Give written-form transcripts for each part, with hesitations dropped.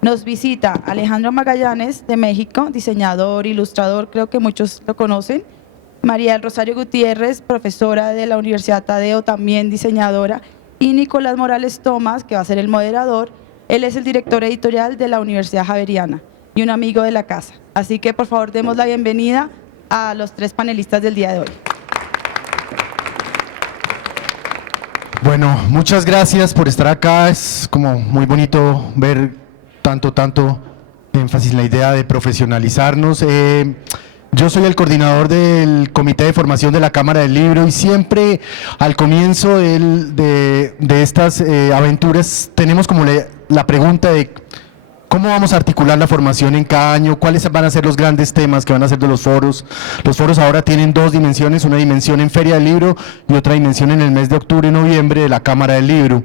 Nos visita Alejandro Magallanes de México, diseñador, ilustrador, creo que muchos lo conocen. María del Rosario Gutiérrez, profesora de la Universidad Tadeo, también diseñadora. Y Nicolás Morales Tomás, que va a ser el moderador. Él es el director editorial de la Universidad Javeriana y un amigo de la casa. Así que por favor demos la bienvenida a los tres panelistas del día de hoy. Bueno, muchas gracias por estar acá. Es como muy bonito ver tanto énfasis en la idea de profesionalizarnos. Yo soy el coordinador del Comité de Formación de la Cámara del Libro y siempre al comienzo de estas aventuras tenemos como la pregunta de ¿cómo vamos a articular la formación en cada año? ¿Cuáles van a ser los grandes temas que van a ser de los foros? Los foros ahora tienen dos dimensiones, una dimensión en Feria del Libro y otra dimensión en el mes de octubre y noviembre de la Cámara del Libro.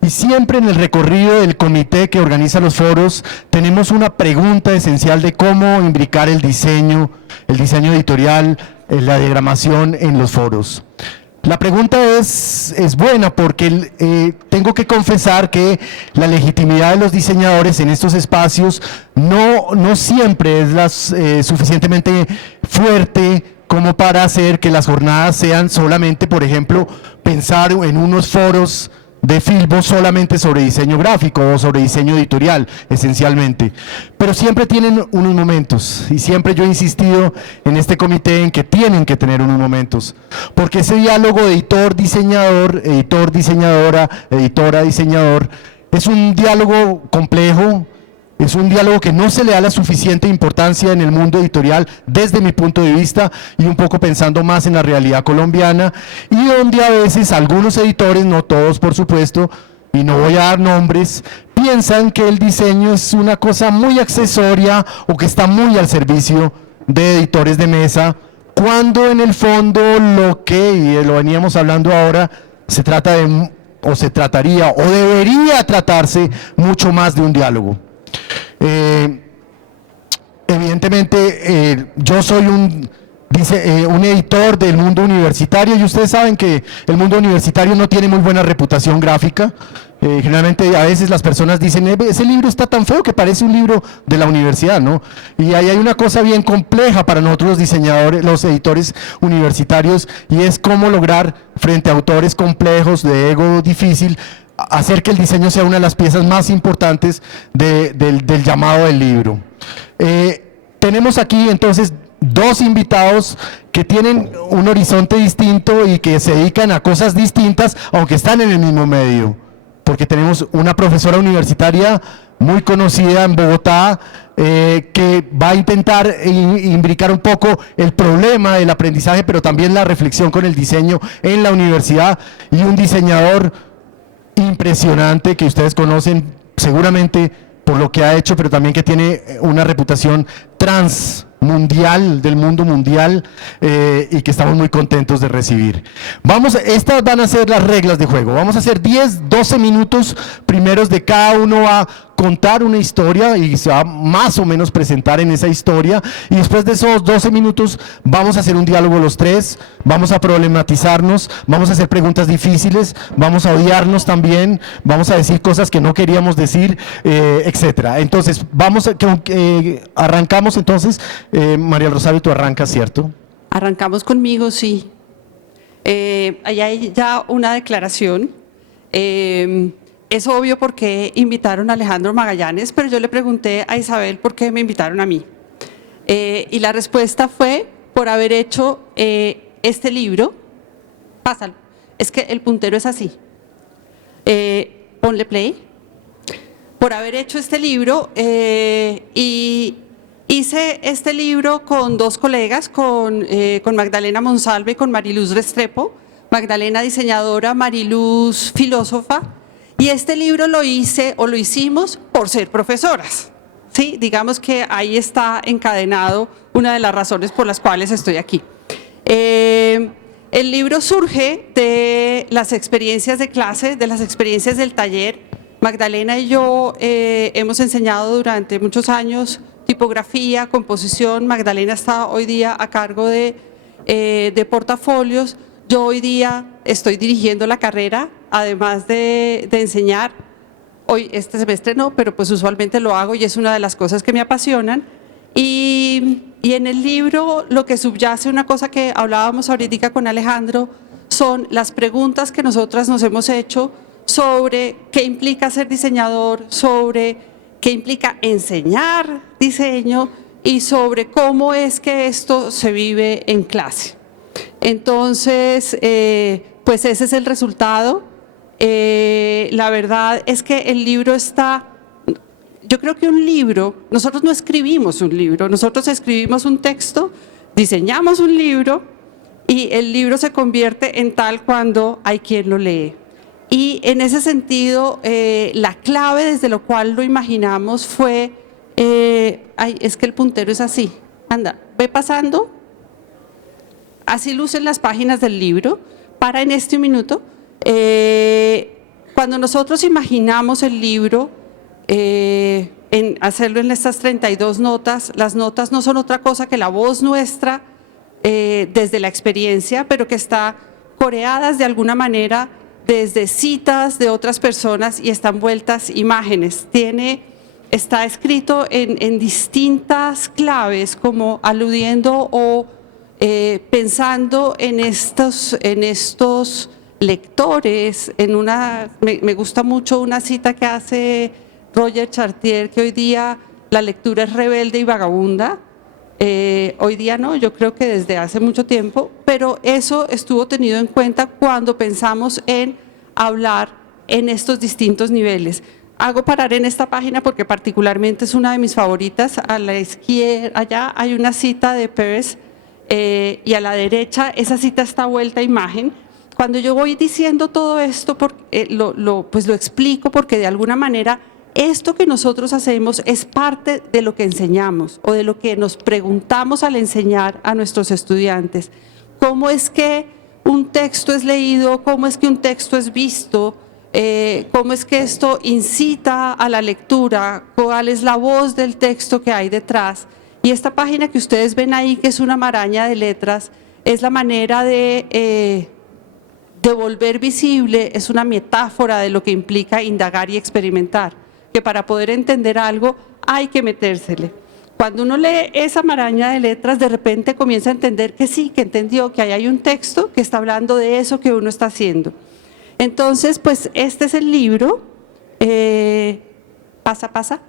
Y siempre en el recorrido del comité que organiza los foros tenemos una pregunta esencial de cómo imbricar el diseño editorial, la diagramación en los foros. La pregunta es buena porque tengo que confesar que la legitimidad de los diseñadores en estos espacios no siempre es suficientemente fuerte como para hacer que las jornadas sean solamente, por ejemplo, pensar en unos foros de Filbo solamente sobre diseño gráfico o sobre diseño editorial, esencialmente. Pero siempre tienen unos momentos, y siempre yo he insistido en este comité en que tienen que tener unos momentos, porque ese diálogo editor-diseñador, editor-diseñadora, editora-diseñador, es un diálogo complejo, es un diálogo que no se le da la suficiente importancia en el mundo editorial desde mi punto de vista y un poco pensando más en la realidad colombiana y donde a veces algunos editores, no todos por supuesto, y no voy a dar nombres, piensan que el diseño es una cosa muy accesoria o que está muy al servicio de editores de mesa, cuando en el fondo lo que, y lo veníamos hablando ahora, se trata de, o se trataría, o debería tratarse mucho más de un diálogo. Evidentemente yo soy un editor del mundo universitario y ustedes saben que el mundo universitario no tiene muy buena reputación gráfica. Generalmente a veces las personas dicen ese libro está tan feo que parece un libro de la universidad, ¿no? Y ahí hay una cosa bien compleja para nosotros los diseñadores, los editores universitarios, y es cómo lograr frente a autores complejos de ego difícil hacer que el diseño sea una de las piezas más importantes del llamado del libro. Tenemos aquí entonces dos invitados que tienen un horizonte distinto y que se dedican a cosas distintas, aunque están en el mismo medio. Porque tenemos una profesora universitaria muy conocida en Bogotá, que va a intentar imbricar un poco el problema del aprendizaje, pero también la reflexión con el diseño en la universidad, y un diseñador impresionante que ustedes conocen seguramente por lo que ha hecho, pero también que tiene una reputación transmundial, del mundo mundial, y que estamos muy contentos de recibir. Estas van a ser las reglas de juego. Vamos a hacer 10, 12 minutos primeros de cada uno va a contar una historia y se va a más o menos presentar en esa historia, y después de esos 12 minutos vamos a hacer un diálogo los tres, vamos a problematizarnos, vamos a hacer preguntas difíciles, vamos a odiarnos también, vamos a decir cosas que no queríamos decir, etcétera. Entonces arrancamos entonces. María del Rosario, tú arrancas, ¿cierto? Arrancamos conmigo, sí. Allá hay ya una declaración. Es obvio por qué invitaron a Alejandro Magallanes, pero yo le pregunté a Isabel por qué me invitaron a mí. Y la respuesta fue por haber hecho este libro. Pásalo, es que el puntero es así. Ponle play. Por haber hecho este libro y hice este libro con dos colegas, con Magdalena Monsalve y con Mariluz Restrepo. Magdalena diseñadora, Mariluz filósofa. Y este libro lo hicimos por ser profesoras. Sí, digamos que ahí está encadenado una de las razones por las cuales estoy aquí. El libro surge de las experiencias de clase, de las experiencias del taller. Magdalena y yo hemos enseñado durante muchos años tipografía, composición. Magdalena está hoy día a cargo de portafolios. Yo hoy día estoy dirigiendo la carrera, además de enseñar. Hoy, este semestre no, pero pues usualmente lo hago y es una de las cosas que me apasionan. Y en el libro lo que subyace, una cosa que hablábamos ahorita con Alejandro, son las preguntas que nosotras nos hemos hecho sobre qué implica ser diseñador, sobre qué implica enseñar diseño y sobre cómo es que esto se vive en clase. Entonces, pues ese es el resultado. La verdad es que el libro está, yo creo que un libro, nosotros no escribimos un libro, nosotros escribimos un texto, diseñamos un libro y el libro se convierte en tal cuando hay quien lo lee. Y en ese sentido, la clave desde lo cual lo imaginamos fue, es que el puntero es así, anda, ve pasando, así lucen las páginas del libro, para en este minuto. Cuando nosotros imaginamos el libro, en hacerlo en estas 32 notas, las notas no son otra cosa que la voz nuestra desde la experiencia, pero que está coreadas de alguna manera desde citas de otras personas y están vueltas imágenes. Está escrito en distintas claves, como aludiendo o pensando en estos lectores. Me gusta mucho una cita que hace Roger Chartier, que hoy día la lectura es rebelde y vagabunda. Hoy día no, yo creo que desde hace mucho tiempo, pero eso estuvo tenido en cuenta cuando pensamos en hablar en estos distintos niveles. Hago parar en esta página porque particularmente es una de mis favoritas. A la izquierda, allá hay una cita de Peirce y a la derecha esa cita está vuelta a imagen. Cuando yo voy diciendo todo esto, pues lo explico porque de alguna manera esto que nosotros hacemos es parte de lo que enseñamos o de lo que nos preguntamos al enseñar a nuestros estudiantes. ¿Cómo es que un texto es leído? ¿Cómo es que un texto es visto? ¿Cómo es que esto incita a la lectura? ¿Cuál es la voz del texto que hay detrás? Y esta página que ustedes ven ahí, que es una maraña de letras, es la manera de volver visible, es una metáfora de lo que implica indagar y experimentar, que para poder entender algo hay que metérsele. Cuando uno lee esa maraña de letras, de repente comienza a entender que sí, que entendió que ahí hay un texto que está hablando de eso que uno está haciendo. Entonces, pues este es el libro, pasa.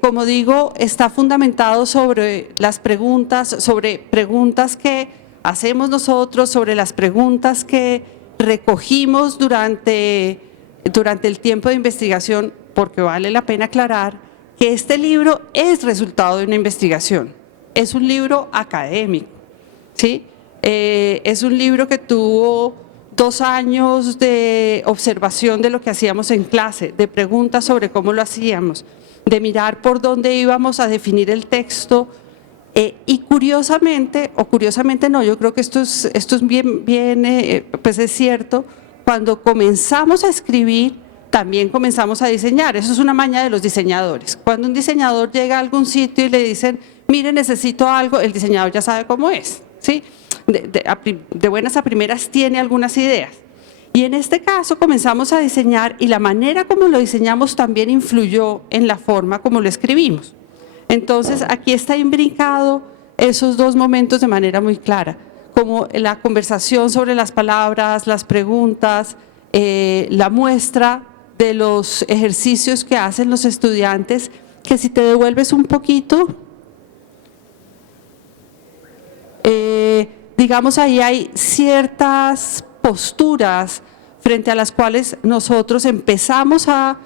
Como digo, está fundamentado sobre las preguntas, sobre preguntas que hacemos nosotros, sobre las preguntas que recogimos durante el tiempo de investigación, porque vale la pena aclarar que este libro es resultado de una investigación, es un libro académico, ¿sí? Es un libro que tuvo 2 años de observación de lo que hacíamos en clase, de preguntas sobre cómo lo hacíamos, de mirar por dónde íbamos a definir el texto, y curiosamente, o curiosamente no, yo creo que esto es bien, pues es cierto, cuando comenzamos a escribir, también comenzamos a diseñar. Eso es una maña de los diseñadores. Cuando un diseñador llega a algún sitio y le dicen, mire, necesito algo, el diseñador ya sabe cómo es, ¿sí? De buenas a primeras tiene algunas ideas. Y en este caso comenzamos a diseñar y la manera como lo diseñamos también influyó en la forma como lo escribimos. Entonces, aquí está imbricado esos 2 momentos de manera muy clara, como la conversación sobre las palabras, las preguntas, la muestra de los ejercicios que hacen los estudiantes, que si te devuelves un poquito, digamos, ahí hay ciertas posturas frente a las cuales nosotros empezamos a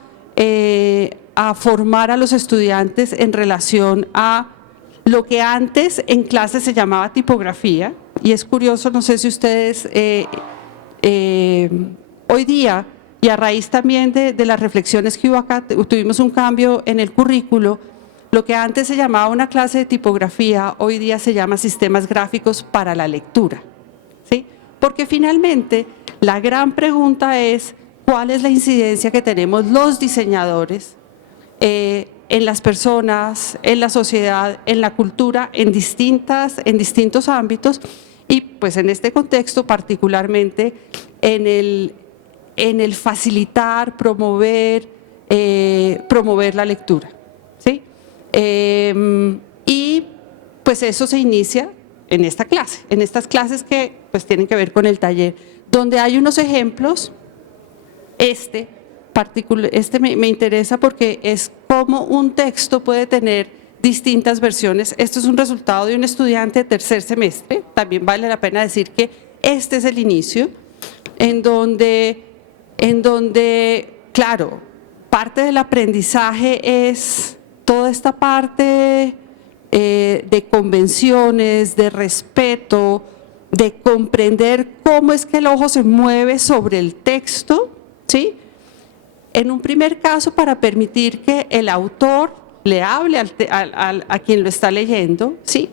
formar a los estudiantes en relación a lo que antes en clase se llamaba tipografía. Y es curioso, no sé si ustedes hoy día, y a raíz también de las reflexiones que hubo acá, tuvimos un cambio en el currículo. Lo que antes se llamaba una clase de tipografía, hoy día se llama sistemas gráficos para la lectura, ¿sí? Porque finalmente la gran pregunta es cuál es la incidencia que tenemos los diseñadores en las personas, en la sociedad, en la cultura, en distintos ámbitos, y pues en este contexto particularmente en en el facilitar, promover la lectura, ¿sí? Y pues eso se inicia en esta clase, en estas clases que pues tienen que ver con el taller, donde hay unos ejemplos. Este me interesa porque es cómo un texto puede tener distintas versiones. Esto es un resultado de un estudiante de tercer semestre, también vale la pena decir que este es el inicio, en donde claro, parte del aprendizaje es toda esta parte de convenciones, de respeto, de comprender cómo es que el ojo se mueve sobre el texto, ¿sí? En un primer caso, para permitir que el autor le hable a quien lo está leyendo, ¿sí?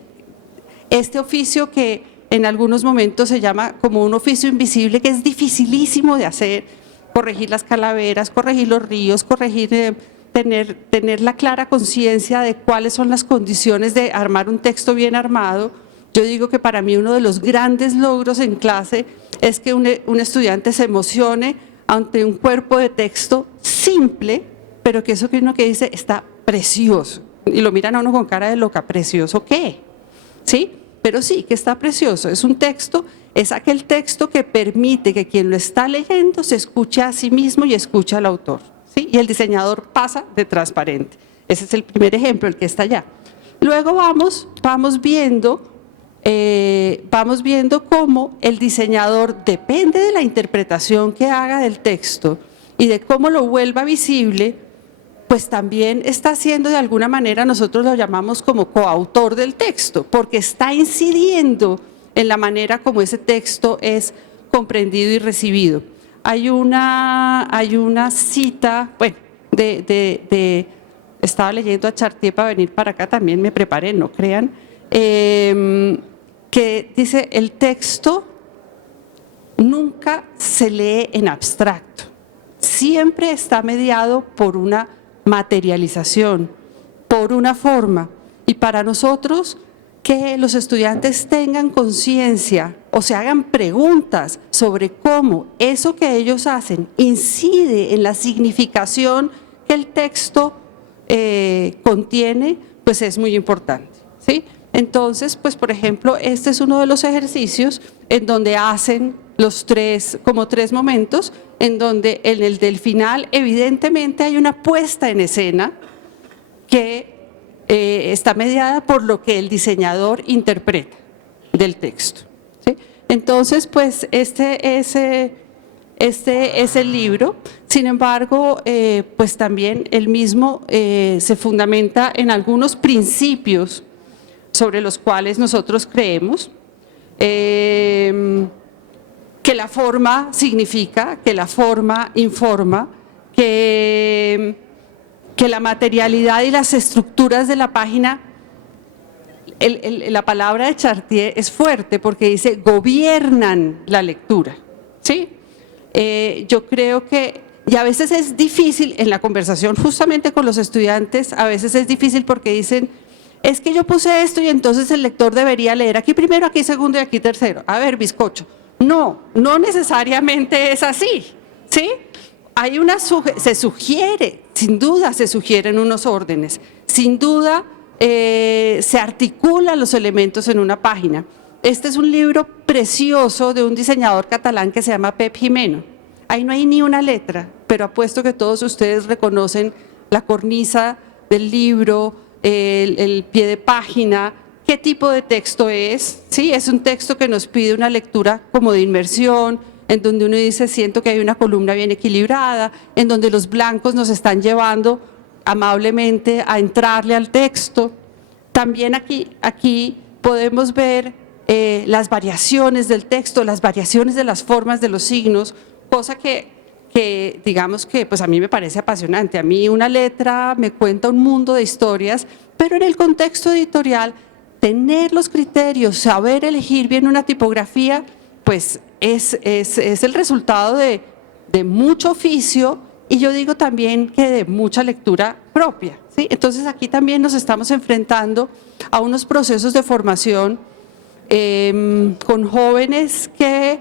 Este oficio que en algunos momentos se llama como un oficio invisible, que es dificilísimo de hacer, corregir las calaveras, corregir los ríos, tener la clara conciencia de cuáles son las condiciones de armar un texto bien armado. Yo digo que para mí uno de los grandes logros en clase es que un estudiante se emocione ante un cuerpo de texto simple, pero que eso que uno que dice está precioso. Y lo miran a uno con cara de loca, ¿precioso qué? ¿Sí? Pero sí, que está precioso. Es un texto, es aquel texto que permite que quien lo está leyendo se escuche a sí mismo y escuche al autor, ¿sí? Y el diseñador pasa de transparente. Ese es el primer ejemplo, el que está allá. Luego vamos viendo cómo el diseñador, depende de la interpretación que haga del texto y de cómo lo vuelva visible, pues también está haciendo de alguna manera, nosotros lo llamamos como coautor del texto, porque está incidiendo en la manera como ese texto es comprendido y recibido. Hay una cita, bueno, estaba leyendo a Chartier para venir para acá, también me preparé, no crean, que dice: el texto nunca se lee en abstracto, siempre está mediado por una materialización, por una forma. Y para nosotros, que los estudiantes tengan conciencia o se hagan preguntas sobre cómo eso que ellos hacen incide en la significación que el texto contiene, pues es muy importante, ¿sí? Entonces, pues por ejemplo, este es uno de los ejercicios en donde hacen como tres momentos, en donde en el del final evidentemente hay una puesta en escena que está mediada por lo que el diseñador interpreta del texto, ¿sí? Entonces, pues este es el libro. Sin embargo, pues también el mismo se fundamenta en algunos principios sobre los cuales nosotros creemos, que la forma significa, que la forma informa, que la materialidad y las estructuras de la página, la palabra de Chartier es fuerte porque dice gobiernan la lectura, ¿sí? Yo creo que, y a veces es difícil en la conversación justamente con los estudiantes, a veces es difícil porque dicen: es que yo puse esto y entonces el lector debería leer aquí primero, aquí segundo y aquí tercero. A ver, bizcocho. No necesariamente es así, ¿sí? Hay se sugiere, sin duda se sugieren unos órdenes, sin duda se articulan los elementos en una página. Este es un libro precioso de un diseñador catalán que se llama Pep Gimeno. Ahí no hay ni una letra, pero apuesto que todos ustedes reconocen la cornisa del libro, el pie de página, qué tipo de texto es. Sí, es un texto que nos pide una lectura como de inmersión, en donde uno dice: siento que hay una columna bien equilibrada, en donde los blancos nos están llevando amablemente a entrarle al texto. También aquí podemos ver las variaciones del texto, las variaciones de las formas de los signos, cosa que digamos que pues a mí me parece apasionante. A mí una letra me cuenta un mundo de historias, pero en el contexto editorial, tener los criterios, saber elegir bien una tipografía, pues es el resultado de mucho oficio, y yo digo también que de mucha lectura propia, ¿sí? Entonces aquí también nos estamos enfrentando a unos procesos de formación con jóvenes que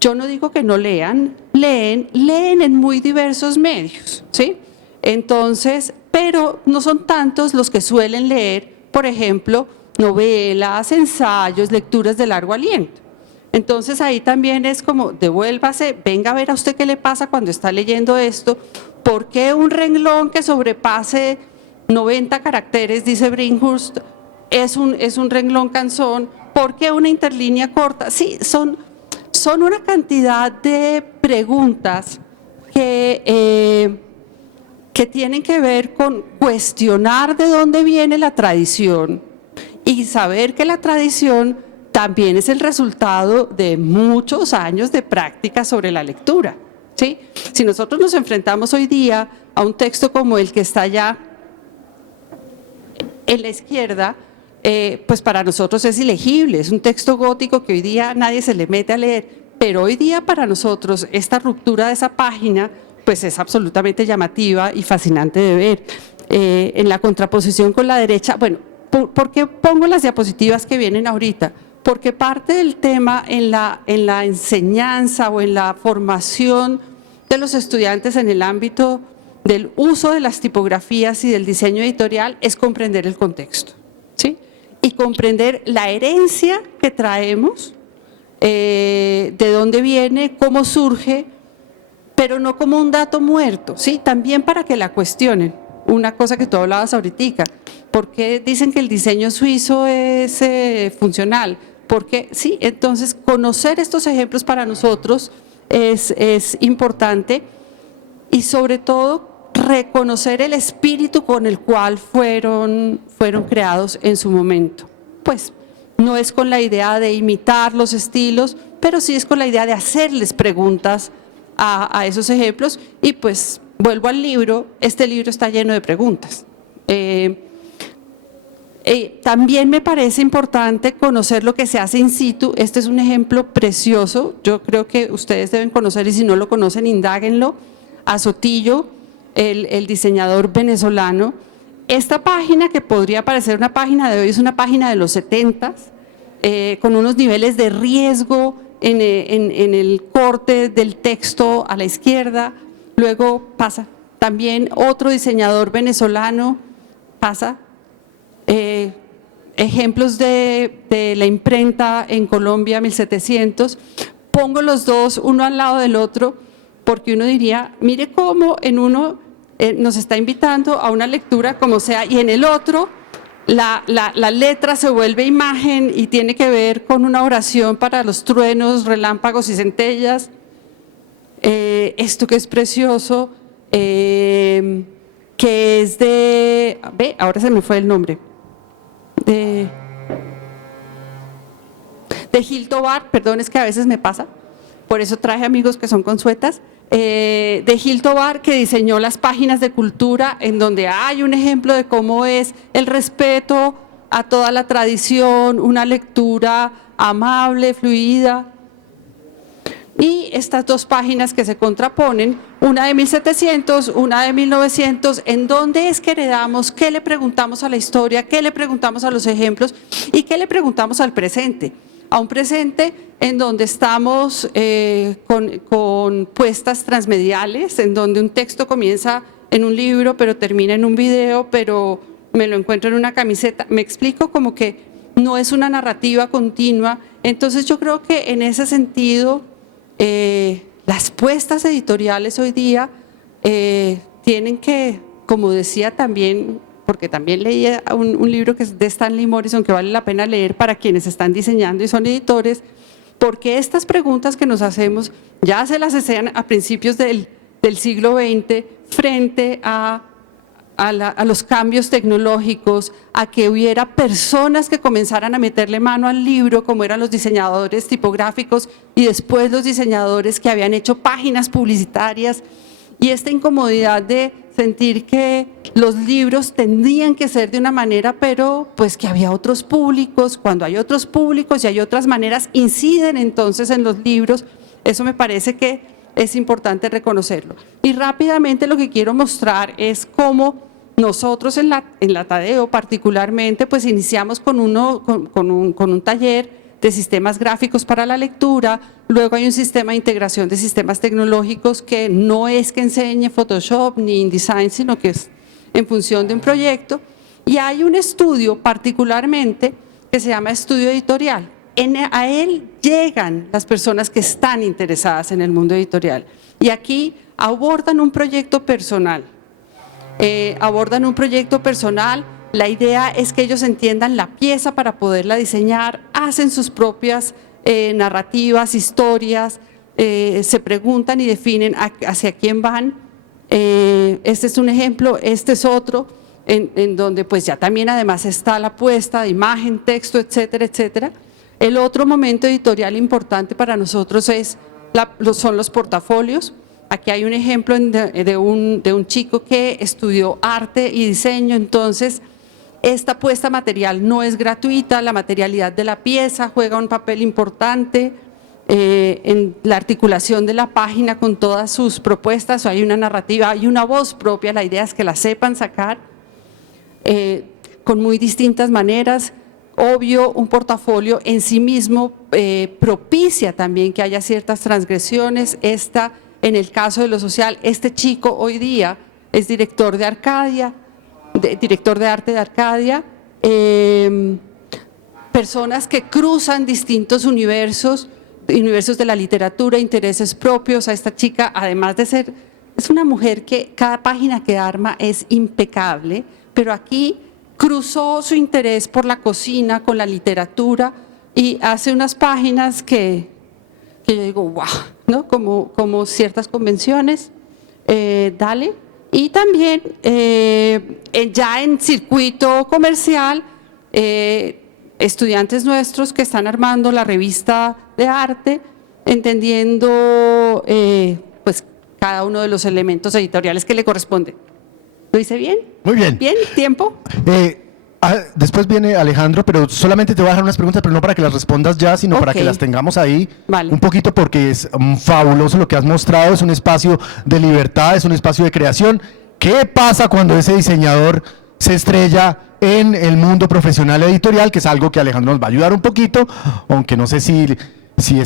yo no digo que no lean, leen en muy diversos medios, ¿sí? Entonces, pero no son tantos los que suelen leer, por ejemplo, novelas, ensayos, lecturas de largo aliento. Entonces ahí también es como, devuélvase, venga a ver a usted qué le pasa cuando está leyendo esto. ¿Por qué un renglón que sobrepase 90 caracteres, dice Brinkhurst, es un renglón cansón? ¿Por qué una interlínea corta? Sí, son una cantidad de preguntas que tienen que ver con cuestionar de dónde viene la tradición y saber que la tradición también es el resultado de muchos años de práctica sobre la lectura, ¿sí? Si nosotros nos enfrentamos hoy día a un texto como el que está allá en la izquierda, pues para nosotros es ilegible, es un texto gótico que hoy día nadie se le mete a leer, pero hoy día para nosotros esta ruptura de esa página pues es absolutamente llamativa y fascinante de ver. En la contraposición con la derecha, bueno, ¿por qué pongo las diapositivas que vienen ahorita? Porque parte del tema en la enseñanza o en la formación de los estudiantes en el ámbito del uso de las tipografías y del diseño editorial es comprender el contexto, ¿sí? Y comprender la herencia que traemos, de dónde viene, cómo surge, pero no como un dato muerto, ¿sí? También para que la cuestionen. Una cosa que tú hablabas ahorita, ¿por qué dicen que el diseño suizo es funcional? Porque sí, entonces conocer estos ejemplos para nosotros es importante y sobre todo reconocer el espíritu con el cual fueron creados en su momento. Pues no es con la idea de imitar los estilos, pero sí es con la idea de hacerles preguntas a esos ejemplos y pues vuelvo al libro, este libro está lleno de preguntas. También me parece importante conocer lo que se hace in situ. Este es un ejemplo precioso, yo creo que ustedes deben conocer y si no lo conocen, indáguenlo. A Sotillo, el diseñador venezolano. Esta página que podría parecer una página de hoy es una página de los 70s, con unos niveles de riesgo en el corte del texto a la izquierda. Luego pasa también otro diseñador venezolano, pasa. Ejemplos de la imprenta en Colombia 1700, pongo los dos uno al lado del otro porque uno diría, mire cómo en uno nos está invitando a una lectura como sea y en el otro la letra se vuelve imagen y tiene que ver con una oración para los truenos, relámpagos y centellas. Esto que es precioso, que es de, ahora se me fue el nombre, de Gil Tobar, perdón, es que a veces me pasa, por eso traje amigos que son consuetas, de Gil Tobar, que diseñó las páginas de cultura en donde hay un ejemplo de cómo es el respeto a toda la tradición, una lectura amable, fluida. Y estas dos páginas que se contraponen, una de 1700, una de 1900, en dónde es que heredamos, qué le preguntamos a la historia, qué le preguntamos a los ejemplos y qué le preguntamos al presente. A un presente en donde estamos con puestas transmediales, en donde un texto comienza en un libro, pero termina en un video, pero me lo encuentro en una camiseta. Me explico, como que no es una narrativa continua. Entonces yo creo que en ese sentido las puestas editoriales hoy día tienen que, como decía también, porque también leía un libro que es de Stanley Morrison que vale la pena leer para quienes están diseñando y son editores, porque estas preguntas que nos hacemos ya se las hacían a principios del siglo XX frente a los cambios tecnológicos, a que hubiera personas que comenzaran a meterle mano al libro, como eran los diseñadores tipográficos y después los diseñadores que habían hecho páginas publicitarias, y esta incomodidad de sentir que los libros tendrían que ser de una manera, pero pues que había otros públicos. Cuando hay otros públicos y hay otras maneras, inciden entonces en los libros. Eso me parece que es importante reconocerlo. Y rápidamente lo que quiero mostrar es cómo nosotros en la Tadeo particularmente, pues iniciamos con un taller de sistemas gráficos para la lectura, luego hay un sistema de integración de sistemas tecnológicos que no es que enseñe Photoshop ni InDesign, sino que es en función de un proyecto, y hay un estudio particularmente que se llama estudio editorial. A él llegan las personas que están interesadas en el mundo editorial y aquí abordan un proyecto personal. La idea es que ellos entiendan la pieza para poderla diseñar, hacen sus propias narrativas, historias, se preguntan y definen hacia quién van. Este es un ejemplo, este es otro, en donde pues ya también además está la puesta de imagen, texto, etcétera, etcétera. El otro momento editorial importante para nosotros son los portafolios. Aquí hay un ejemplo de un chico que estudió arte y diseño, entonces esta puesta material no es gratuita, la materialidad de la pieza juega un papel importante en la articulación de la página con todas sus propuestas, hay una narrativa, hay una voz propia, la idea es que la sepan sacar con muy distintas maneras. Obvio, un portafolio en sí mismo propicia también que haya ciertas transgresiones. En el caso de lo social, este chico hoy día es director de Arcadia, director de arte de Arcadia, personas que cruzan distintos universos de la literatura, intereses propios. A esta chica, además de ser, es una mujer que cada página que arma es impecable, pero aquí cruzó su interés por la cocina con la literatura y hace unas páginas que yo digo, wow, ¿no? Como ciertas convenciones, dale. Y también ya en circuito comercial, estudiantes nuestros que están armando la revista de arte, entendiendo pues cada uno de los elementos editoriales que le corresponden. ¿Lo hice bien? Muy bien. ¿Bien? ¿Tiempo? Después viene Alejandro, pero solamente te voy a dejar unas preguntas, pero no para que las respondas ya, sino para que las tengamos ahí un poquito, porque es fabuloso lo que has mostrado, es un espacio de libertad, es un espacio de creación. ¿Qué pasa cuando ese diseñador se estrella en el mundo profesional editorial? Que es algo que Alejandro nos va a ayudar un poquito, aunque no sé si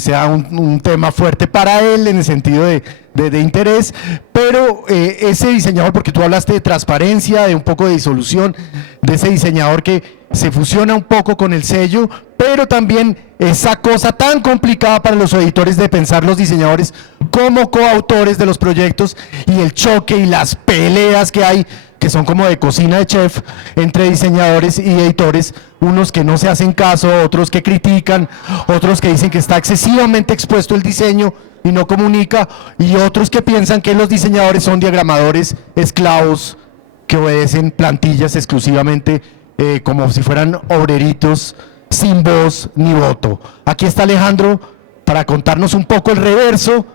sea un tema fuerte para él en el sentido de interés, pero ese diseñador, porque tú hablaste de transparencia, de un poco de disolución, de ese diseñador que se fusiona un poco con el sello, pero también esa cosa tan complicada para los editores de pensar los diseñadores como coautores de los proyectos y el choque y las peleas que hay, que son como de cocina de chef entre diseñadores y editores, unos que no se hacen caso, otros que critican, otros que dicen que está excesivamente expuesto el diseño y no comunica, y otros que piensan que los diseñadores son diagramadores esclavos que obedecen plantillas exclusivamente como si fueran obreritos sin voz ni voto. Aquí está Alejandro para contarnos un poco el reverso.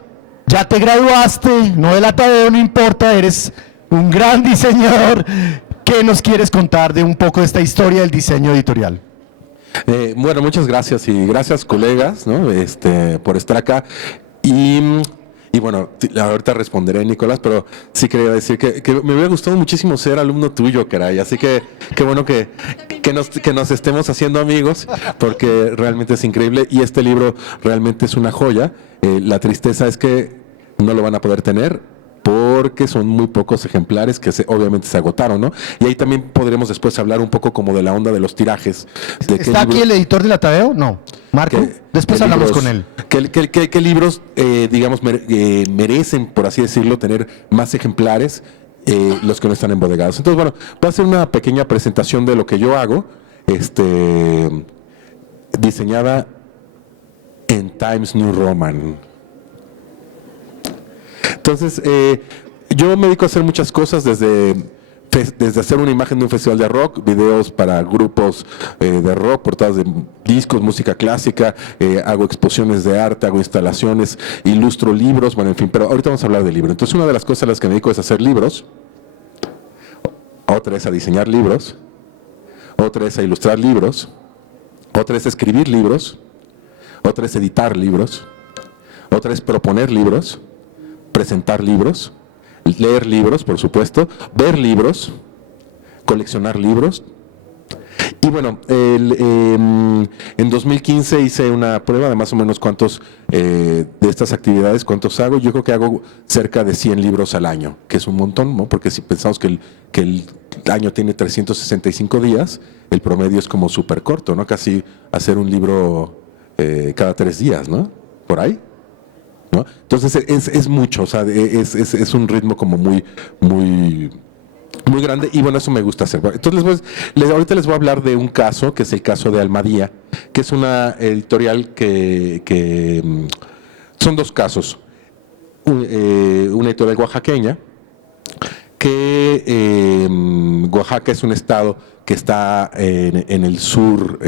Ya te graduaste, no de la Tadeo, no importa, eres un gran diseñador. ¿Qué nos quieres contar de un poco de esta historia del diseño editorial? Bueno, muchas gracias y gracias, colegas, ¿no? Por estar acá. Y bueno, ahorita responderé, Nicolás, pero sí quería decir que me hubiera gustado muchísimo ser alumno tuyo, caray. Así que qué bueno que nos estemos haciendo amigos, porque realmente es increíble y este libro realmente es una joya. La tristeza es que no lo van a poder tener, porque son muy pocos ejemplares que obviamente se agotaron, ¿no? Y ahí también podremos después hablar un poco como de la onda de los tirajes. ¿Está aquí el editor de la Tadeo? No. ¿Marco? Después hablamos con él. ¿Qué libros, digamos, merecen, por así decirlo, tener más ejemplares, los que no están embodegados? Entonces, bueno, voy a hacer una pequeña presentación de lo que yo hago, diseñada en Times New Roman. Entonces, yo me dedico a hacer muchas cosas, desde hacer una imagen de un festival de rock, videos para grupos de rock, portadas de discos, música clásica, hago exposiciones de arte, hago instalaciones, ilustro libros, bueno, en fin, pero ahorita vamos a hablar de libros. Entonces, una de las cosas a las que me dedico es a hacer libros, otra es a diseñar libros, otra es a ilustrar libros, otra es escribir libros, otra es editar libros, otra es proponer libros, presentar libros, leer libros, por supuesto, ver libros, coleccionar libros Y bueno, en 2015 hice una prueba de más o menos cuántos de estas actividades, cuántos hago. Yo creo que hago cerca de 100 libros al año, que es un montón, ¿no? Porque si pensamos que el año tiene 365 días, el promedio es como súper corto, ¿no? Casi hacer un libro cada 3 días, ¿no? Por ahí, ¿no? Entonces es mucho, o sea, es un ritmo como muy grande, y bueno, eso me gusta hacer. Entonces ahorita les voy a hablar de un caso, que es el caso de Almadía, que es una editorial que son 2 casos. Una editorial oaxaqueña, que Oaxaca es un estado que está en el sur,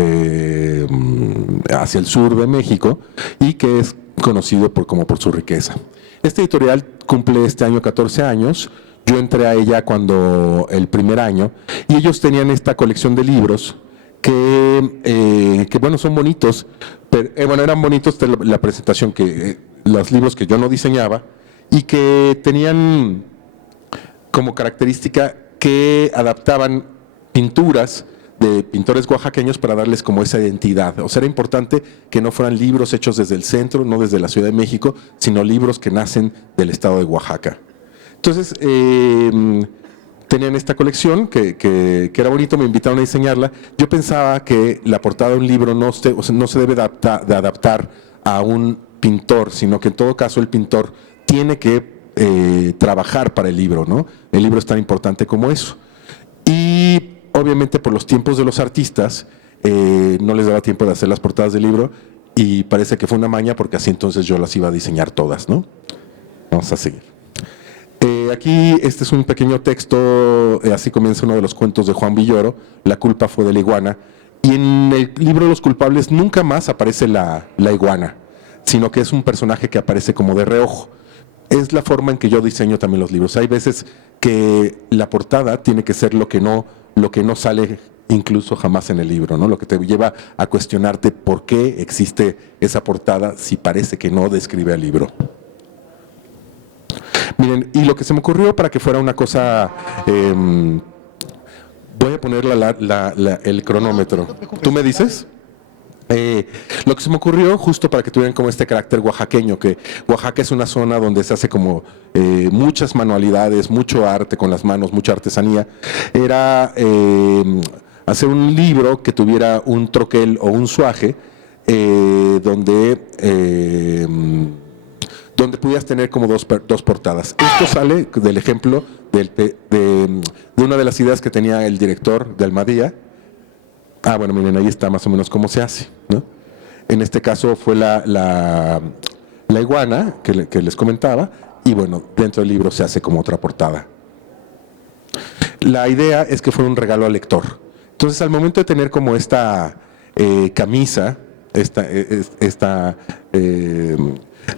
hacia el sur de México, y que es conocido como por su riqueza. Esta editorial cumple este año 14 años. Yo entré a ella cuando el primer año, y ellos tenían esta colección de libros que bueno, son bonitos, pero, bueno, eran bonitos la presentación, que los libros que yo no diseñaba, y que tenían como característica que adaptaban pinturas de pintores oaxaqueños para darles como esa identidad. O sea, era importante que no fueran libros hechos desde el centro, no desde la Ciudad de México, sino libros que nacen del estado de Oaxaca. Entonces, tenían esta colección que era bonito, me invitaron a diseñarla. Yo pensaba que la portada de un libro no se debe de adaptar a un pintor, sino que en todo caso el pintor tiene que trabajar para el libro, ¿no? El libro es tan importante como eso. Y obviamente por los tiempos de los artistas no les daba tiempo de hacer las portadas del libro, y parece que fue una maña, porque así entonces yo las iba a diseñar todas, ¿no? Vamos a seguir. Aquí este es un pequeño texto, así comienza uno de los cuentos de Juan Villoro, La culpa fue de la iguana, y en el libro Los culpables nunca más aparece la iguana, sino que es un personaje que aparece como de reojo. Es la forma en que yo diseño también los libros. Hay veces que la portada tiene que ser lo que no sale incluso jamás en el libro, ¿no? Lo que te lleva a cuestionarte por qué existe esa portada si parece que no describe al libro. Miren, y lo que se me ocurrió para que fuera una cosa, voy a poner el cronómetro. ¿Tú me dices? Lo que se me ocurrió, justo para que tuvieran como este carácter oaxaqueño, que Oaxaca es una zona donde se hace como muchas manualidades, mucho arte con las manos, mucha artesanía, era hacer un libro que tuviera un troquel o un suaje, donde pudieras tener como dos portadas. Esto sale del ejemplo de una de las ideas que tenía el director de Almadía. Bueno, miren, ahí está más o menos cómo se hace, ¿no? En este caso fue la iguana que les comentaba, y bueno, dentro del libro se hace como otra portada. La idea es que fuera un regalo al lector. Entonces, al momento de tener como esta camisa,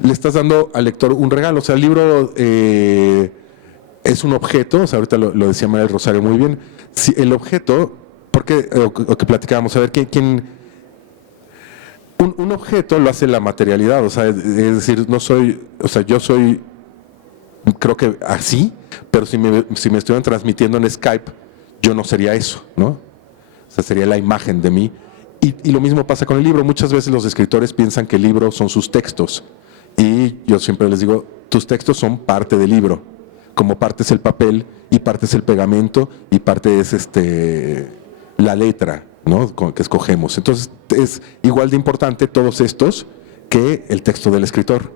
le estás dando al lector un regalo. O sea, el libro es un objeto, o sea, ahorita lo decía María del Rosario muy bien. Si el objeto, porque o que platicábamos, a ver un objeto lo hace la materialidad, o sea, es decir, no soy, o sea, yo soy, creo que así, pero si me estuvieran transmitiendo en Skype, yo no sería eso, ¿no? O sea, sería la imagen de mí. Y lo mismo pasa con el libro. Muchas veces los escritores piensan que el libro son sus textos, y yo siempre les digo, tus textos son parte del libro, como parte es el papel, y parte es el pegamento, y parte es la letra, ¿no?, que escogemos. Entonces es igual de importante todos estos que el texto del escritor.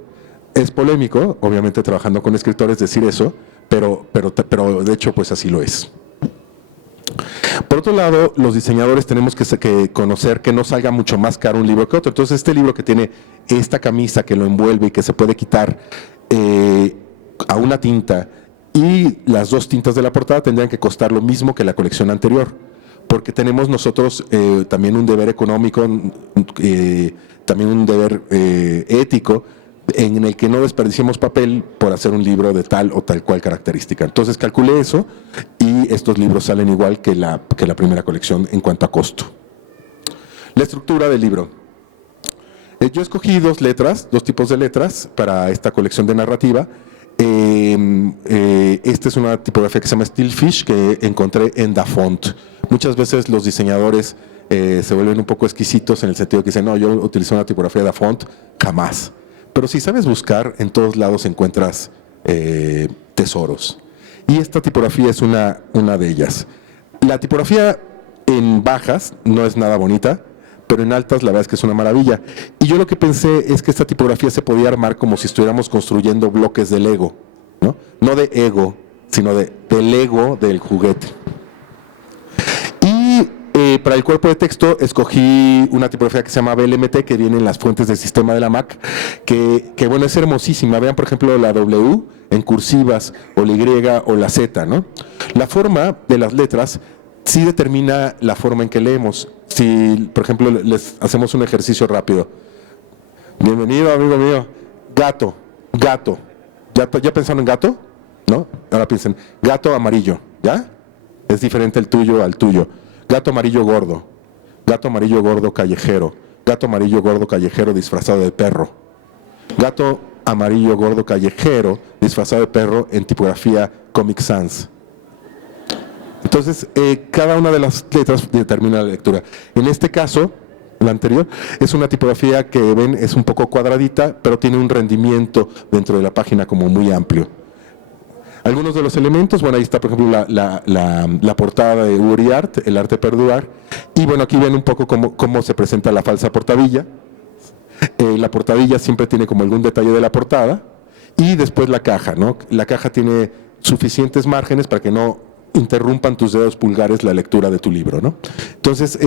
Es polémico, obviamente, trabajando con escritores, decir eso, pero de hecho pues así lo es. Por otro lado, los diseñadores tenemos que conocer que no salga mucho más caro un libro que otro. Entonces, este libro que tiene esta camisa que lo envuelve y que se puede quitar a una tinta, y las 2 tintas de la portada tendrían que costar lo mismo que la colección anterior, porque tenemos nosotros también un deber económico, también un deber ético, en el que no desperdiciemos papel por hacer un libro de tal o tal cual característica. Entonces calculé eso, y estos libros salen igual que la primera colección en cuanto a costo. La estructura del libro. Yo escogí 2 tipos de letras para esta colección de narrativa. Esta es una tipografía que se llama Stillfish, que encontré en Dafont. Muchas veces los diseñadores se vuelven un poco exquisitos en el sentido que dicen, no, yo utilizo una tipografía de font, jamás. Pero si sabes buscar, en todos lados encuentras tesoros. Y esta tipografía es una de ellas. La tipografía en bajas no es nada bonita, pero en altas la verdad es que es una maravilla. Y yo lo que pensé es que esta tipografía se podía armar como si estuviéramos construyendo bloques de Lego, ¿no? No de ego, sino del Lego del juguete. Y para el cuerpo de texto escogí una tipografía que se llama BLMT, que viene en las fuentes del sistema de la Mac, que bueno, es hermosísima. Vean, por ejemplo, la W en cursivas, o la Y o la Z, ¿no? La forma de las letras sí determina la forma en que leemos. Si, por ejemplo, les hacemos un ejercicio rápido. Bienvenido, amigo mío. Gato, gato. ¿Ya pensaron en gato? ¿No? Ahora piensen, gato amarillo, ¿ya? Es diferente el tuyo al tuyo. Gato amarillo gordo. Gato amarillo gordo callejero. Gato amarillo gordo callejero disfrazado de perro. Gato amarillo gordo callejero disfrazado de perro en tipografía Comic Sans. Entonces, cada una de las letras determina la lectura. En este caso, la anterior, es una tipografía que ven es un poco cuadradita, pero tiene un rendimiento dentro de la página como muy amplio. Algunos de los elementos, bueno, ahí está, por ejemplo, la portada de UriArt, el arte perdurar. Y bueno, aquí ven un poco cómo se presenta la falsa portavilla. La portavilla siempre tiene como algún detalle de la portada. Y después la caja, ¿no? La caja tiene suficientes márgenes para que no interrumpan tus dedos pulgares la lectura de tu libro, ¿no? Entonces,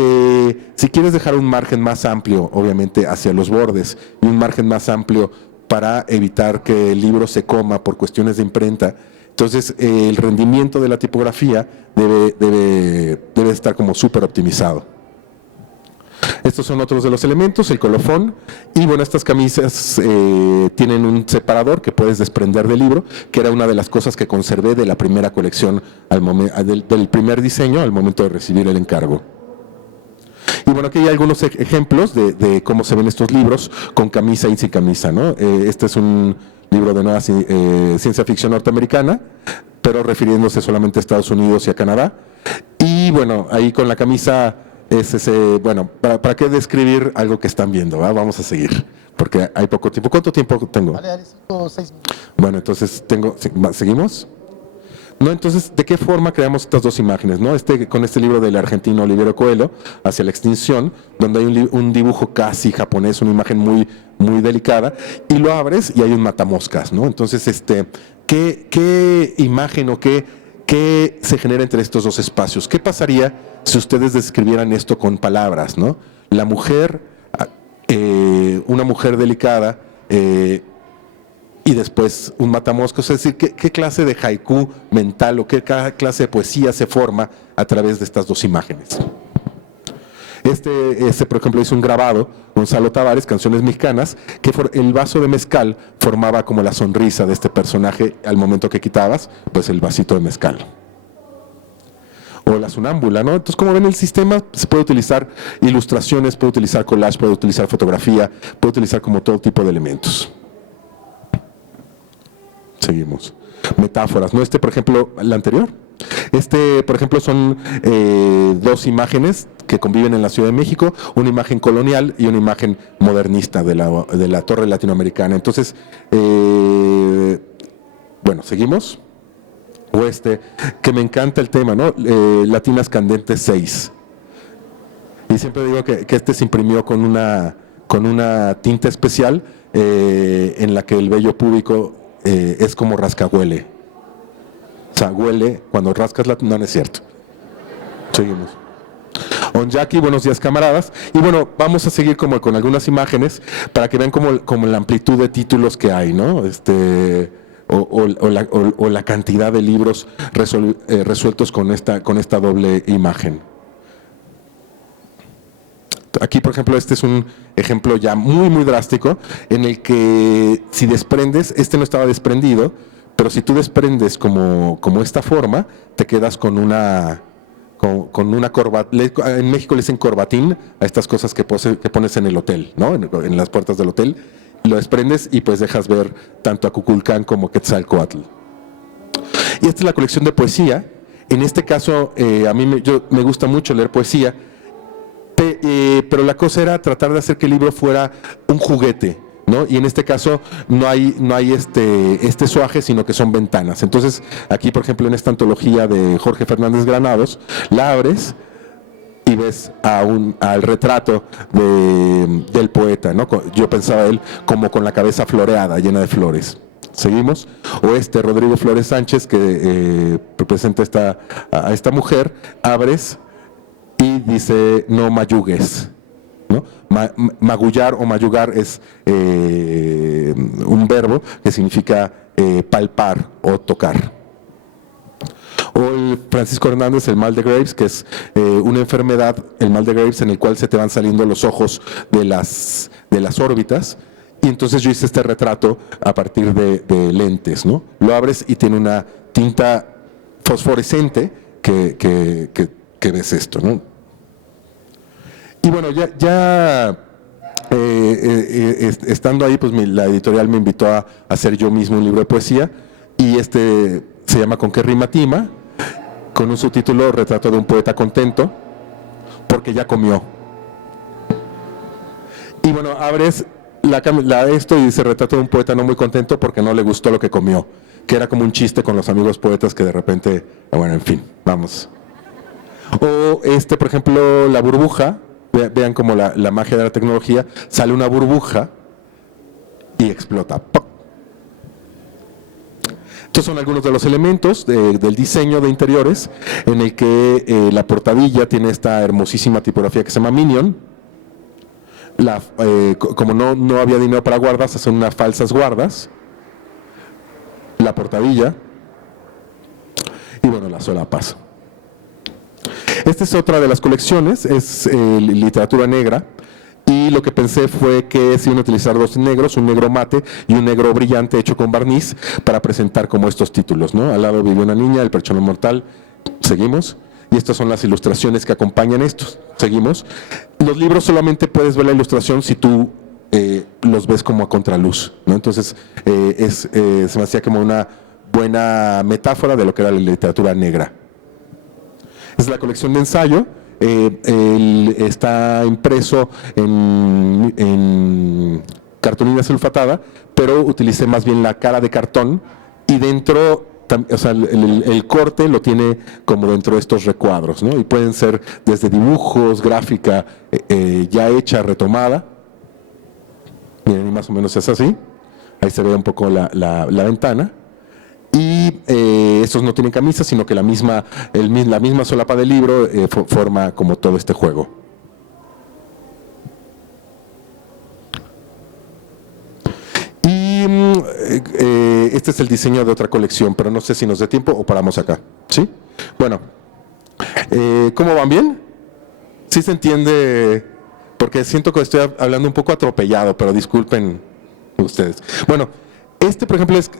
si quieres dejar un margen más amplio, obviamente, hacia los bordes, y un margen más amplio para evitar que el libro se coma por cuestiones de imprenta, entonces el rendimiento de la tipografía debe estar como súper optimizado. Estos son otros de los elementos, el colofón, y bueno, estas camisas tienen un separador que puedes desprender del libro, que era una de las cosas que conservé de la primera colección, del primer diseño al momento de recibir el encargo. Y bueno, aquí hay algunos ejemplos de cómo se ven estos libros con camisa y sin camisa, ¿no? Este es un libro de nueva ciencia ficción norteamericana, pero refiriéndose solamente a Estados Unidos y a Canadá. Y bueno, ahí con la camisa es ese, bueno, ¿para qué describir algo que están viendo? ¿Va? Vamos a seguir, porque hay poco tiempo. ¿Cuánto tiempo tengo? Dale, 5 o 6 minutos. Bueno, entonces ¿seguimos? No, entonces, ¿de qué forma creamos estas dos imágenes? ¿No? Con este libro del argentino Oliverio Coelho, Hacia la extinción, donde hay un dibujo casi japonés, una imagen muy, muy delicada, y lo abres y hay un matamoscas, ¿no? Entonces, ¿qué imagen o qué se genera entre estos dos espacios? ¿Qué pasaría si ustedes describieran esto con palabras, ¿no? La mujer, una mujer delicada, y después un matamoscas, es decir, ¿qué clase de haiku mental o qué clase de poesía se forma a través de estas dos imágenes? Por ejemplo, hizo un grabado, Gonzalo Tavares, Canciones Mexicanas, que el vaso de mezcal formaba como la sonrisa de este personaje al momento que quitabas, pues el vasito de mezcal. O la sonámbula, ¿no? Entonces, como ven, el sistema se puede utilizar ilustraciones, puede utilizar collage, puede utilizar fotografía, puede utilizar como todo tipo de elementos. Seguimos. Metáforas, ¿no? Por ejemplo, la anterior. Por ejemplo, son dos imágenes que conviven en la Ciudad de México, una imagen colonial y una imagen modernista de la Torre Latinoamericana. Entonces, bueno, seguimos. O que me encanta el tema, ¿no? Latinas Candentes 6. Y siempre digo que se imprimió con una tinta especial en la que el vello púbico es como rascahuele. O sea, huele cuando rascas la... No, no es cierto. Seguimos. Jackie, buenos días, camaradas. Y bueno, vamos a seguir como con algunas imágenes para que vean como la amplitud de títulos que hay, ¿no? O la cantidad de libros resueltos con esta doble imagen. Aquí, por ejemplo, este es un ejemplo ya muy, muy drástico, en el que si desprendes, no estaba desprendido, pero si tú desprendes como esta forma, te quedas con una corbata. En México le dicen corbatín a estas cosas que pones en el hotel, ¿no? En las puertas del hotel. Lo desprendes y pues dejas ver tanto a Kukulcán como Quetzalcóatl. Y esta es la colección de poesía. En este caso, a mí me gusta mucho leer poesía, pero la cosa era tratar de hacer que el libro fuera un juguete, ¿no? Y en este caso no hay este suaje, sino que son ventanas. Entonces, aquí, por ejemplo, en esta antología de Jorge Fernández Granados, la abres y ves al retrato del poeta, ¿no? Yo pensaba él como con la cabeza floreada, llena de flores. ¿Seguimos? O Rodrigo Flores Sánchez, que representa a esta mujer, abres y dice, no mayugues, ¿no? Magullar o mayugar es un verbo que significa palpar o tocar. O el Francisco Hernández, el mal de Graves, que es una enfermedad, el mal de Graves, en el cual se te van saliendo los ojos de las órbitas. Y entonces yo hice este retrato a partir de lentes, ¿no? Lo abres y tiene una tinta fosforescente que ves esto, ¿no? Y bueno, estando ahí, pues la editorial me invitó a hacer yo mismo un libro de poesía, y se llama ¿Con qué rima tima?, con un subtítulo, Retrato de un poeta contento, porque ya comió. Y bueno, abres esto y dice Retrato de un poeta no muy contento porque no le gustó lo que comió, que era como un chiste con los amigos poetas que de repente, bueno, en fin, vamos. O por ejemplo, la burbuja, vean como la magia de la tecnología, sale una burbuja y explota. ¡Pum! Estos son algunos de los elementos del diseño de interiores, en el que la portadilla tiene esta hermosísima tipografía que se llama Minion. Como no había dinero para guardas, hacen unas falsas guardas. La portadilla. Y bueno, las solapas. Esta es otra de las colecciones, es literatura negra. Y lo que pensé fue que se iban a utilizar dos negros, un negro mate y un negro brillante hecho con barniz, para presentar como estos títulos, ¿no? Al lado vive una niña, el perchón mortal. Seguimos. Y estas son las ilustraciones que acompañan estos. Seguimos. Los libros solamente puedes ver la ilustración si tú los ves como a contraluz, ¿no? Entonces se me hacía como una buena metáfora de lo que era la literatura negra. Es la colección de ensayo. Está impreso en cartulina sulfatada, pero utilicé más bien la cara de cartón, y dentro, o sea, el corte lo tiene como dentro de estos recuadros, ¿no? Y pueden ser desde dibujos, gráfica ya hecha, retomada. Miren, más o menos es así. Ahí se ve un poco la ventana. Y estos no tienen camisa, sino que la misma solapa del libro forma como todo este juego. Y este es el diseño de otra colección, pero no sé si nos dé tiempo o paramos acá. ¿Sí? Bueno, ¿cómo van? ¿Bien? ¿Sí se entiende? Porque siento que estoy hablando un poco atropellado, pero disculpen ustedes. Bueno, por ejemplo, es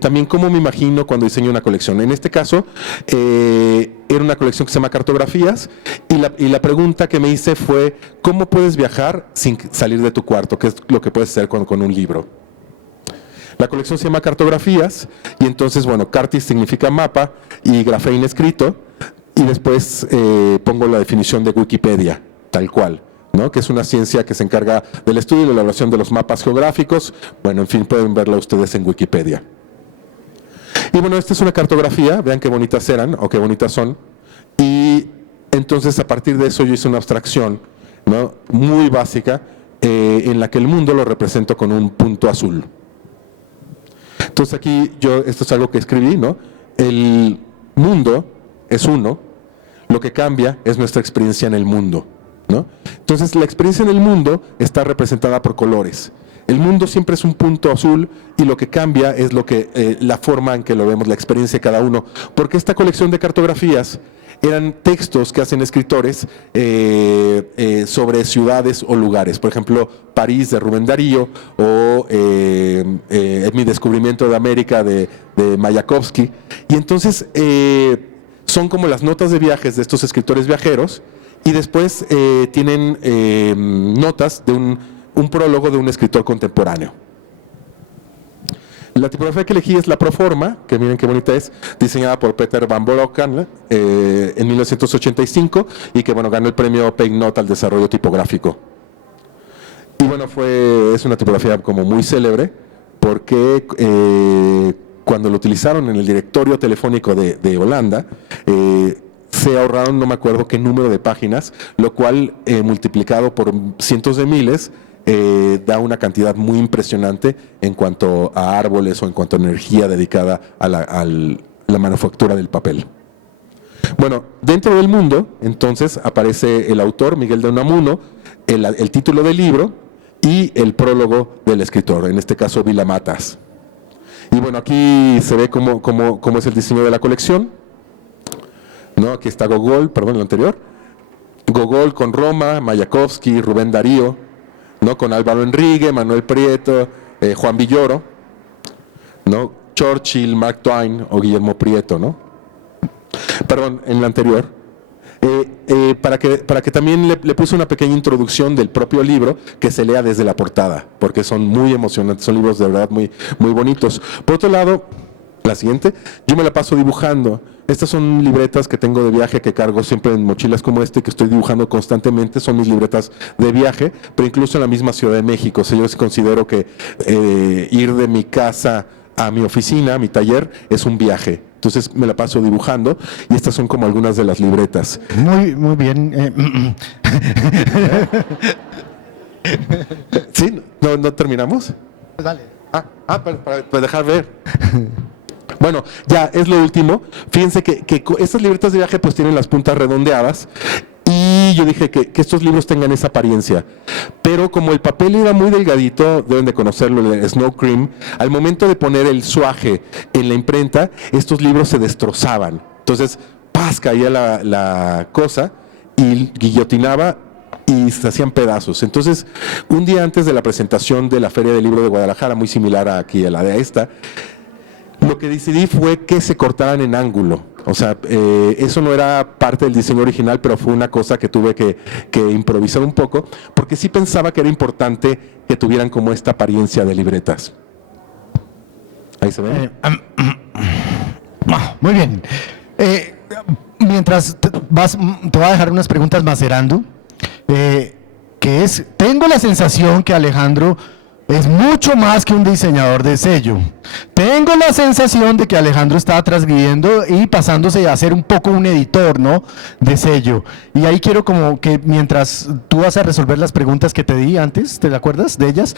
también cómo me imagino cuando diseño una colección. En este caso, era una colección que se llama Cartografías, y la pregunta que me hice fue, ¿cómo puedes viajar sin salir de tu cuarto? ¿Qué es lo que puedes hacer con un libro? La colección se llama Cartografías, y entonces, bueno, cartis significa mapa, y grafein escrito, y después pongo la definición de Wikipedia, tal cual, ¿no? Que es una ciencia que se encarga del estudio y la elaboración de los mapas geográficos. Bueno, en fin, pueden verla ustedes en Wikipedia. Y bueno, esta es una cartografía, vean qué bonitas eran o qué bonitas son. Y entonces a partir de eso yo hice una abstracción, ¿no? Muy básica, en la que el mundo lo represento con un punto azul. Entonces aquí esto es algo que escribí, ¿no? El mundo es uno, lo que cambia es nuestra experiencia en el mundo, ¿no? Entonces la experiencia en el mundo está representada por colores. El mundo siempre es un punto azul, y lo que cambia es la forma en que lo vemos, la experiencia de cada uno. Porque esta colección de cartografías eran textos que hacen escritores sobre ciudades o lugares. Por ejemplo, París de Rubén Darío, o Mi descubrimiento de América de Mayakovsky. Y entonces son como las notas de viajes de estos escritores viajeros. Y después tienen notas de un prólogo de un escritor contemporáneo. La tipografía que elegí es la Proforma, que miren qué bonita es, diseñada por Peter Van Broecklyn en 1985 y que bueno, ganó el premio Peignot al desarrollo tipográfico. Y bueno, es una tipografía como muy célebre porque cuando lo utilizaron en el directorio telefónico de Holanda, se ahorraron no me acuerdo qué número de páginas, lo cual multiplicado por cientos de miles da una cantidad muy impresionante en cuanto a árboles o en cuanto a energía dedicada a la manufactura del papel. Bueno, dentro del mundo, entonces, aparece el autor, Miguel de Unamuno, el título del libro y el prólogo del escritor, en este caso Vila Matas. Y bueno, aquí se ve cómo es el diseño de la colección. ¿No? Aquí está Gogol, perdón, el anterior. Gogol con Roma, Mayakovsky, Rubén Darío, ¿no? Con Álvaro Enrique, Manuel Prieto, Juan Villoro, ¿no? Churchill, Mark Twain o Guillermo Prieto, ¿no? Perdón, en el anterior. Para que también le puse una pequeña introducción del propio libro que se lea desde la portada, porque son muy emocionantes, son libros de verdad muy, muy bonitos. Por otro lado, la siguiente, yo me la paso dibujando. Estas son libretas que tengo de viaje que cargo siempre en mochilas como que estoy dibujando constantemente. Son mis libretas de viaje, pero incluso en la misma Ciudad de México. O sea, yo considero que ir de mi casa a mi oficina, a mi taller, es un viaje. Entonces me la paso dibujando y estas son como algunas de las libretas. Muy bien. ¿Sí? ¿No terminamos? Dale. Para dejar ver. Bueno, ya es lo último. Fíjense que estas libretas de viaje pues tienen las puntas redondeadas y yo dije que estos libros tengan esa apariencia. Pero como el papel era muy delgadito, deben de conocerlo, el Snow Cream, al momento de poner el suaje en la imprenta, estos libros se destrozaban. Entonces, caía la cosa y guillotinaba y se hacían pedazos. Entonces, un día antes de la presentación de la Feria del Libro de Guadalajara, muy similar aquí a la de esta, lo que decidí fue que se cortaran en ángulo. O sea, eso no era parte del diseño original, pero fue una cosa que tuve que improvisar un poco, porque sí pensaba que era importante que tuvieran como esta apariencia de libretas. Ahí se ve. Muy bien. Mientras te voy a dejar unas preguntas macerando, que es, tengo la sensación que Alejandro es mucho más que un diseñador de sello. Tengo la sensación de que Alejandro está transgrediendo y pasándose a ser un poco un editor, ¿no?, de sello. Y ahí quiero como que mientras tú vas a resolver las preguntas que te di antes, ¿te acuerdas de ellas?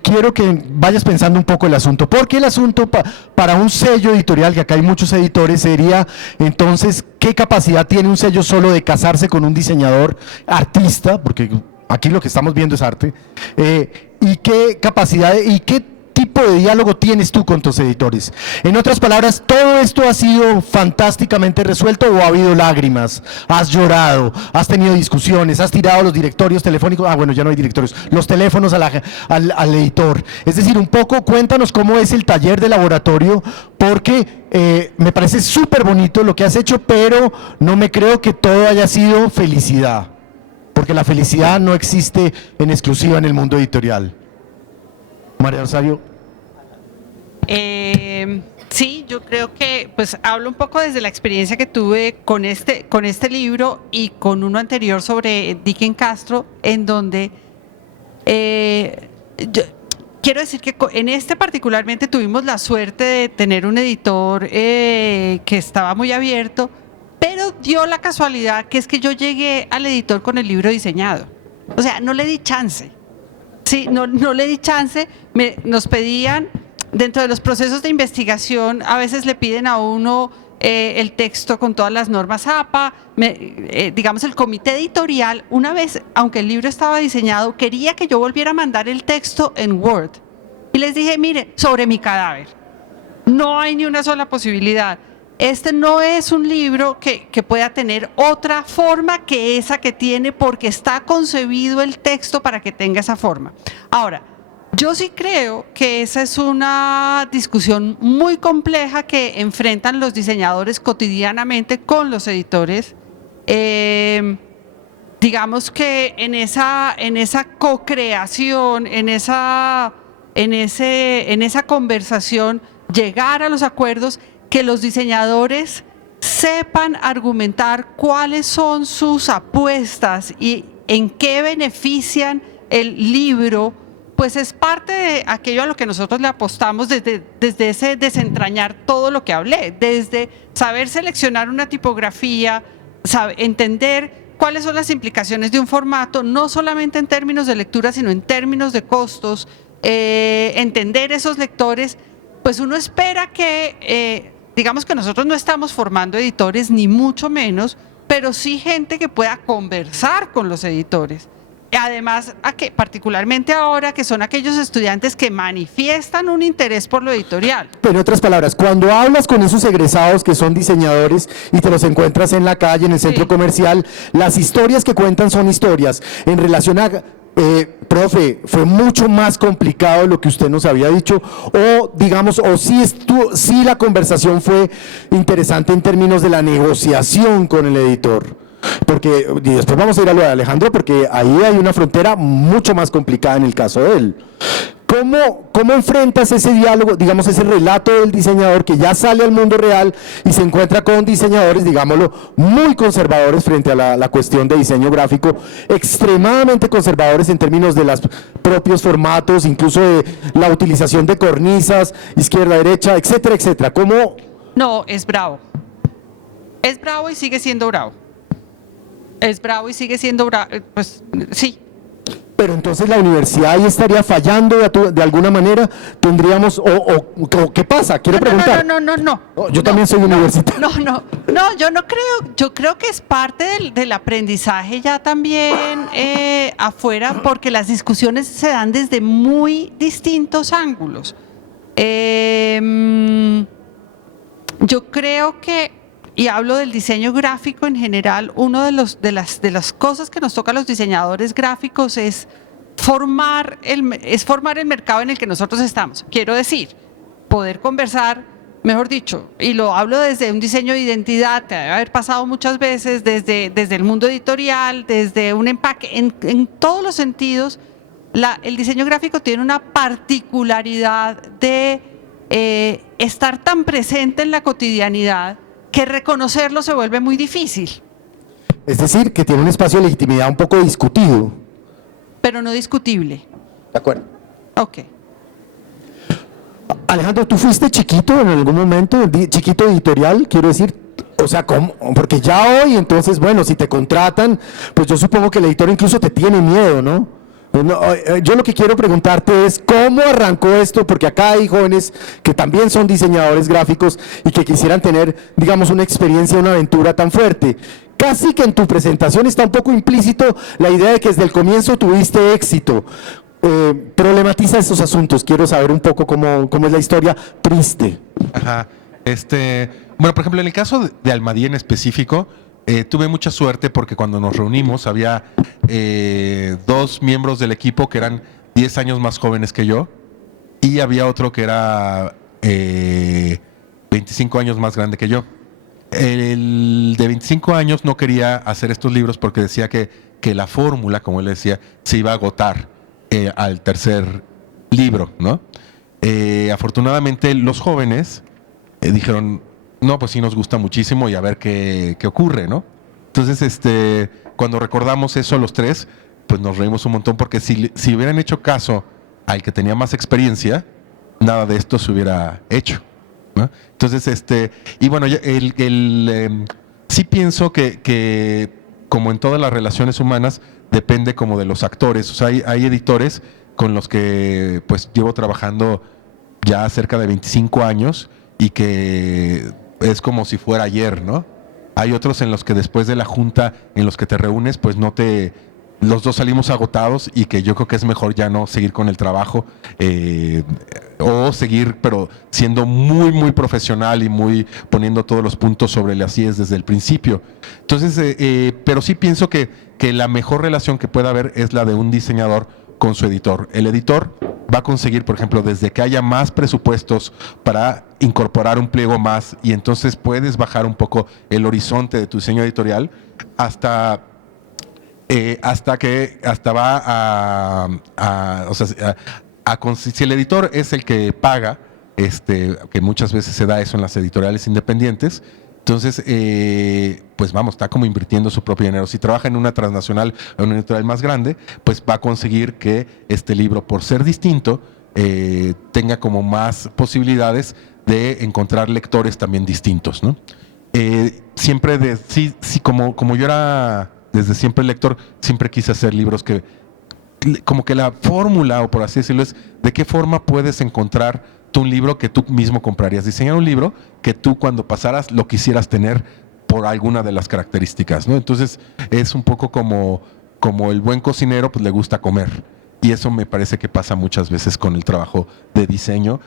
Quiero que vayas pensando un poco el asunto. Porque el asunto para un sello editorial, que acá hay muchos editores, sería entonces, ¿qué capacidad tiene un sello solo de casarse con un diseñador artista? Porque aquí lo que estamos viendo es arte. ¿Y qué capacidad y qué tipo de diálogo tienes tú con tus editores? En otras palabras, ¿todo esto ha sido fantásticamente resuelto o ha habido lágrimas? ¿Has llorado? ¿Has tenido discusiones? ¿Has tirado los directorios telefónicos? Bueno, ya no hay directorios. Los teléfonos al editor. Es decir, un poco cuéntanos cómo es el taller de laboratorio, porque me parece súper bonito lo que has hecho, pero no me creo que todo haya sido felicidad. Porque la felicidad no existe en exclusiva en el mundo editorial. María Rosario. Sí, yo creo que pues hablo un poco desde la experiencia que tuve con este libro y con uno anterior sobre Dicken Castro, en donde yo quiero decir que en este particularmente tuvimos la suerte de tener un editor que estaba muy abierto, pero dio la casualidad que es que yo llegué al editor con el libro diseñado. O sea, no le di chance. Sí, no le di chance. Nos pedían, dentro de los procesos de investigación, a veces le piden a uno el texto con todas las normas APA. Digamos, el comité editorial, una vez, aunque el libro estaba diseñado, quería que yo volviera a mandar el texto en Word. Y les dije, mire, sobre mi cadáver, no hay ni una sola posibilidad. Este no es un libro que pueda tener otra forma que esa que tiene, porque está concebido el texto para que tenga esa forma. Ahora, yo sí creo que esa es una discusión muy compleja que enfrentan los diseñadores cotidianamente con los editores. Digamos que en esa co-creación, en esa en esa conversación, llegar a los acuerdos, que los diseñadores sepan argumentar cuáles son sus apuestas y en qué benefician el libro, pues es parte de aquello a lo que nosotros le apostamos desde ese desentrañar todo lo que hablé, desde saber seleccionar una tipografía, entender cuáles son las implicaciones de un formato, no solamente en términos de lectura, sino en términos de costos, entender esos lectores. Pues uno espera que, digamos que nosotros no estamos formando editores, ni mucho menos, pero sí gente que pueda conversar con los editores. Además, particularmente ahora que son aquellos estudiantes que manifiestan un interés por lo editorial. Pero en otras palabras, cuando hablas con esos egresados que son diseñadores y te los encuentras en la calle, en el centro comercial, las historias que cuentan son historias en relación a... profe, fue mucho más complicado lo que usted nos había dicho, o digamos, o sí la conversación fue interesante en términos de la negociación con el editor. Porque, y después vamos a ir a lo de Alejandro, porque ahí hay una frontera mucho más complicada en el caso de él. ¿Cómo enfrentas ese diálogo, digamos, ese relato del diseñador que ya sale al mundo real y se encuentra con diseñadores, digámoslo, muy conservadores frente a la cuestión de diseño gráfico, extremadamente conservadores en términos de los propios formatos, incluso de la utilización de cornisas, izquierda, derecha, etcétera, etcétera? ¿Cómo? No, es bravo. Es bravo y sigue siendo bravo. Es bravo y sigue siendo bravo, pues sí. Pero entonces la universidad ahí estaría fallando de alguna manera, tendríamos, o ¿qué pasa? Quiero preguntar. No. Yo también soy universitario. No, yo no creo, yo creo que es parte del aprendizaje ya también afuera, porque las discusiones se dan desde muy distintos ángulos. Yo creo que, y hablo del diseño gráfico en general, uno de las cosas que nos toca a los diseñadores gráficos es formar el mercado en el que nosotros estamos. Quiero decir, poder conversar, mejor dicho, y lo hablo desde un diseño de identidad, que debe haber pasado muchas veces, desde el mundo editorial, desde un empaque, en todos los sentidos. El diseño gráfico tiene una particularidad de estar tan presente en la cotidianidad que reconocerlo se vuelve muy difícil. Es decir, que tiene un espacio de legitimidad un poco discutido. Pero no discutible. De acuerdo. Ok. Alejandro, ¿tú fuiste chiquito en algún momento? Chiquito editorial, quiero decir. O sea, ¿cómo? Porque ya hoy, entonces, bueno, si te contratan, pues yo supongo que el editor incluso te tiene miedo, ¿no? Yo lo que quiero preguntarte es ¿cómo arrancó esto? Porque acá hay jóvenes que también son diseñadores gráficos y que quisieran tener, digamos, una experiencia, una aventura tan fuerte. Casi que en tu presentación está un poco implícito la idea de que desde el comienzo tuviste éxito. Problematiza estos asuntos, quiero saber un poco cómo es la historia triste. Ajá. Bueno, por ejemplo, en el caso de Almadía en específico, tuve mucha suerte porque cuando nos reunimos había 2 miembros del equipo que eran 10 años más jóvenes que yo y había otro que era 25 años más grande que yo. El de 25 años no quería hacer estos libros porque decía que la fórmula, como él decía, se iba a agotar al tercer libro, ¿no? Afortunadamente los jóvenes dijeron, no, pues sí nos gusta muchísimo y a ver qué ocurre, ¿no? Entonces, cuando recordamos eso los 3, pues nos reímos un montón porque si hubieran hecho caso al que tenía más experiencia, nada de esto se hubiera hecho, ¿no? Entonces, y bueno, sí pienso que como en todas las relaciones humanas, depende como de los actores. O sea, hay editores con los que pues llevo trabajando ya cerca de 25 años y que es como si fuera ayer, ¿no? Hay otros en los que después de la junta en los que te reúnes, pues los dos salimos agotados y que yo creo que es mejor ya no seguir con el trabajo o seguir, pero siendo muy, muy profesional y muy poniendo todos los puntos sobre las IES desde el principio. Entonces, pero sí pienso que la mejor relación que pueda haber es la de un diseñador con su editor. El editor va a conseguir, por ejemplo, desde que haya más presupuestos para incorporar un pliego más y entonces puedes bajar un poco el horizonte de tu diseño editorial hasta va si el editor es el que paga, que muchas veces se da eso en las editoriales independientes, entonces, pues vamos, está como invirtiendo su propio dinero. Si trabaja en una transnacional o en una editorial más grande, pues va a conseguir que este libro, por ser distinto, tenga como más posibilidades de encontrar lectores también distintos, ¿no? Siempre, como yo era desde siempre lector, siempre quise hacer libros que, como que la fórmula, o por así decirlo, es de qué forma puedes encontrar tú un libro que tú mismo comprarías. Diseñar un libro que tú cuando pasaras lo quisieras tener por alguna de las características, ¿no? Entonces es un poco como el buen cocinero, pues le gusta comer. Y eso me parece que pasa muchas veces con el trabajo de diseño.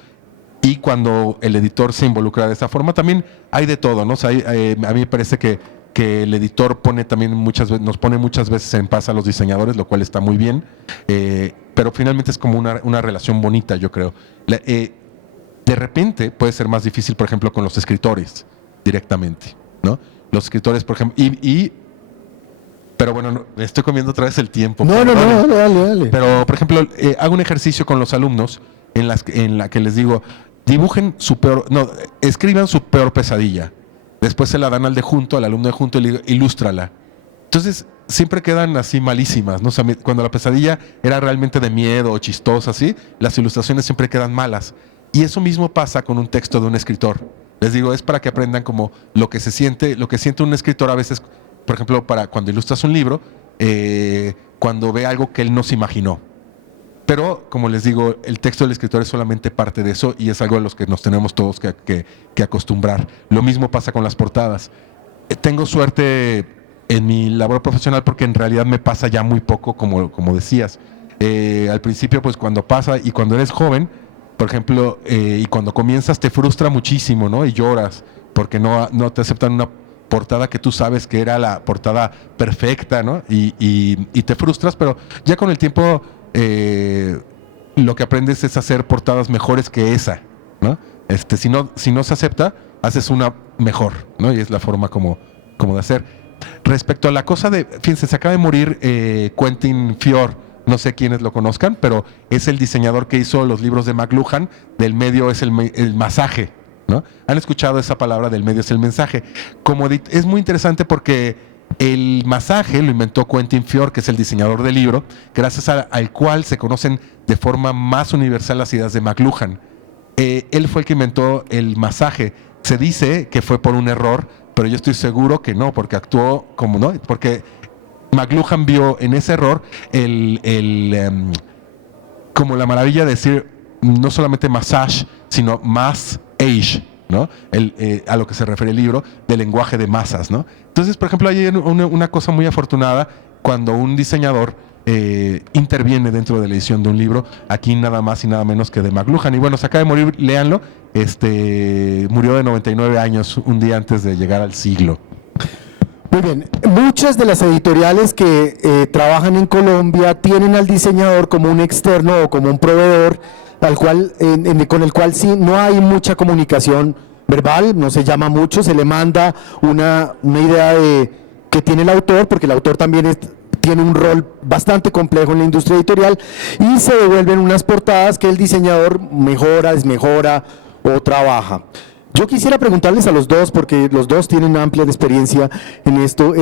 Y cuando el editor se involucra de esa forma, también hay de todo, ¿no? O sea, a mí me parece que el editor nos pone muchas veces en paz a los diseñadores, lo cual está muy bien, pero finalmente es como una relación bonita, yo creo. De repente puede ser más difícil, por ejemplo, con los escritores directamente, ¿no? Los escritores, por ejemplo, pero bueno, me estoy comiendo otra vez el tiempo. No, dale. Pero, por ejemplo, hago un ejercicio con los alumnos en la que les digo, escriban su peor pesadilla. Después se la dan al alumno de junto y le digo, ilústrala. Entonces, siempre quedan así malísimas, ¿no? O sea, cuando la pesadilla era realmente de miedo o chistosa, así, las ilustraciones siempre quedan malas. Y eso mismo pasa con un texto de un escritor. Les digo, es para que aprendan como lo que siente un escritor a veces, por ejemplo, para cuando ilustras un libro, cuando ve algo que él no se imaginó. Pero, como les digo, el texto del escritor es solamente parte de eso y es algo a los que nos tenemos todos que acostumbrar. Lo mismo pasa con las portadas. Tengo suerte en mi labor profesional porque en realidad me pasa ya muy poco, como decías. Al principio, pues cuando pasa y cuando eres joven, por ejemplo, y cuando comienzas te frustra muchísimo, ¿no? Y lloras porque no te aceptan una portada que tú sabes que era la portada perfecta, ¿no? Y te frustras, pero ya con el tiempo lo que aprendes es hacer portadas mejores que esa, ¿no? Si no se acepta, haces una mejor, ¿no? Y es la forma como de hacer. Respecto a la cosa fíjense, se acaba de morir Quentin Fior, no sé quiénes lo conozcan, pero es el diseñador que hizo los libros de McLuhan. Del medio es el masaje, ¿no? ¿Han escuchado esa palabra? Del medio es el mensaje. Es muy interesante porque el masaje lo inventó Quentin Fior, que es el diseñador del libro, gracias al cual se conocen de forma más universal las ideas de McLuhan. Él fue el que inventó el masaje. Se dice que fue por un error, pero yo estoy seguro que no, porque actuó como no, porque McLuhan vio en ese error como la maravilla de decir no solamente massage, sino mass age, ¿no? A lo que se refiere el libro, del lenguaje de masas, ¿no? Entonces, por ejemplo, hay una cosa muy afortunada cuando un diseñador interviene dentro de la edición de un libro, aquí nada más y nada menos que de McLuhan. Y bueno, se acaba de morir, léanlo, murió de 99 años, un día antes de llegar al siglo. Muy bien, muchas de las editoriales que trabajan en Colombia tienen al diseñador como un externo o como un proveedor con el cual sí no hay mucha comunicación verbal, no se llama mucho, se le manda una idea que tiene el autor, porque el autor también tiene un rol bastante complejo en la industria editorial, y se devuelven unas portadas que el diseñador mejora, desmejora o trabaja. Yo quisiera preguntarles a los dos, porque los dos tienen amplia experiencia en esto,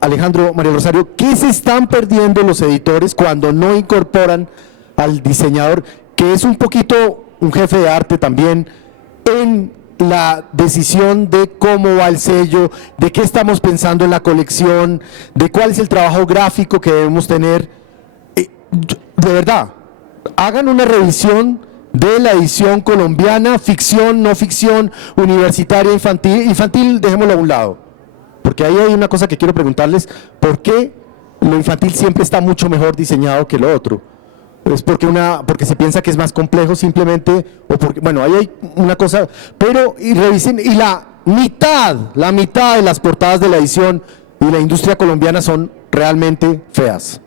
Alejandro, María Rosario, ¿qué se están perdiendo los editores cuando no incorporan al diseñador, que es un poquito un jefe de arte también, en la decisión de cómo va el sello, de qué estamos pensando en la colección, de cuál es el trabajo gráfico que debemos tener? De verdad, hagan una revisión de la edición colombiana, ficción, no ficción, universitaria, infantil, dejémoslo a un lado, porque ahí hay una cosa que quiero preguntarles: ¿por qué lo infantil siempre está mucho mejor diseñado que lo otro? ¿Es porque se piensa que es más complejo simplemente? O porque, bueno, ahí hay una cosa, pero revisen, y la mitad de las portadas de la edición y la industria colombiana son realmente feas.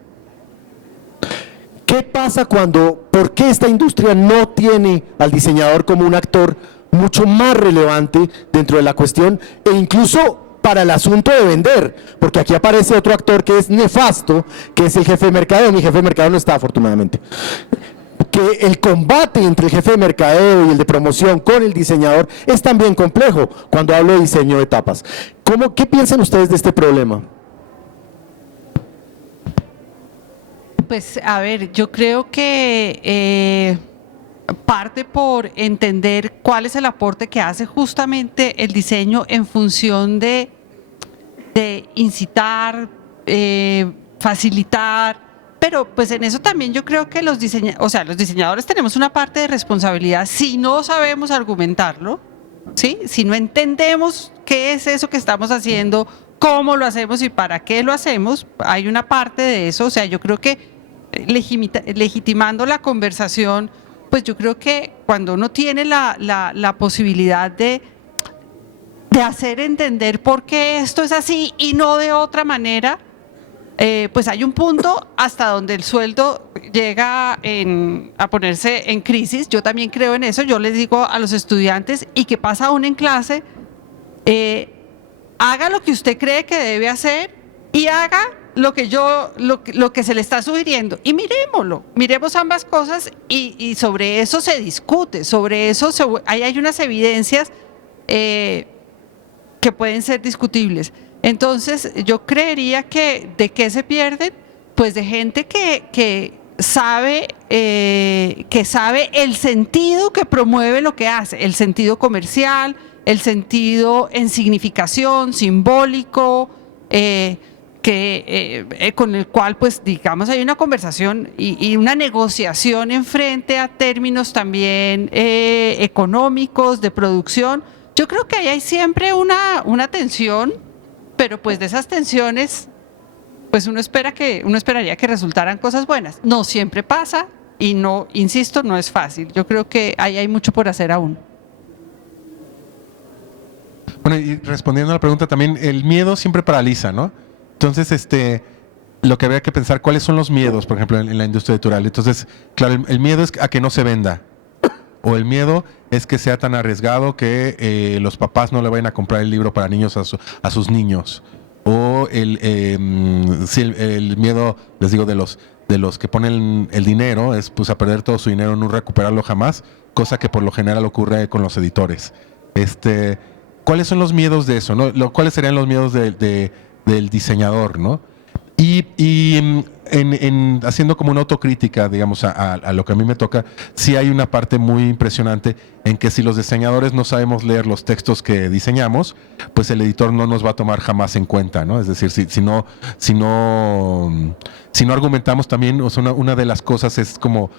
¿Qué pasa por qué esta industria no tiene al diseñador como un actor mucho más relevante dentro de la cuestión, e incluso para el asunto de vender? Porque aquí aparece otro actor que es nefasto, que es el jefe de mercadeo. Mi jefe de mercadeo no está, afortunadamente. que el combate entre el jefe de mercadeo y el de promoción con el diseñador es también complejo cuando hablo de diseño de tapas. ¿Qué piensan ustedes de este problema? Pues a ver, yo creo que parte por entender cuál es el aporte que hace justamente el diseño en función de incitar, facilitar, pero pues en eso también yo creo que los diseñadores tenemos una parte de responsabilidad si no sabemos argumentarlo, ¿sí? Si no entendemos qué es eso que estamos haciendo, cómo lo hacemos y para qué lo hacemos, hay una parte de eso, o sea, yo creo que legitimando la conversación, pues yo creo que cuando uno tiene la posibilidad de hacer entender por qué esto es así y no de otra manera, pues hay un punto hasta donde el sueldo llega a ponerse en crisis. Yo también creo en eso, yo les digo a los estudiantes, y que pasa aún en clase, haga lo que usted cree que debe hacer y haga lo que se le está sugiriendo, y miremos ambas cosas, y sobre eso se discute, sobre eso ahí hay unas evidencias que pueden ser discutibles. Entonces yo creería que ¿de qué se pierden? Pues de gente que sabe el sentido que promueve lo que hace, el sentido comercial, el sentido en significación, simbólico, con el cual, pues, digamos, hay una conversación y una negociación en frente a términos también económicos, de producción. Yo creo que ahí hay siempre una tensión, pero pues de esas tensiones, pues uno esperaría que resultaran cosas buenas. No siempre pasa y no, insisto, no es fácil. Yo creo que ahí hay mucho por hacer aún. Bueno, y respondiendo a la pregunta también, el miedo siempre paraliza, ¿no? Entonces, lo que habría que pensar, ¿cuáles son los miedos, por ejemplo, en la industria editorial? Entonces, claro, el miedo es a que no se venda. O el miedo es que sea tan arriesgado que los papás no le vayan a comprar el libro para niños a sus niños. O el miedo, les digo, de los que ponen el dinero, es pues a perder todo su dinero, no recuperarlo jamás, cosa que por lo general ocurre con los editores. ¿Cuáles son los miedos de eso, no? ¿Cuáles serían los miedos del diseñador, no? Y haciendo como una autocrítica, digamos, a lo que a mí me toca, sí hay una parte muy impresionante en que si los diseñadores no sabemos leer los textos que diseñamos, pues el editor no nos va a tomar jamás en cuenta, ¿no? Es decir, si no argumentamos también, o sea, una de las cosas es como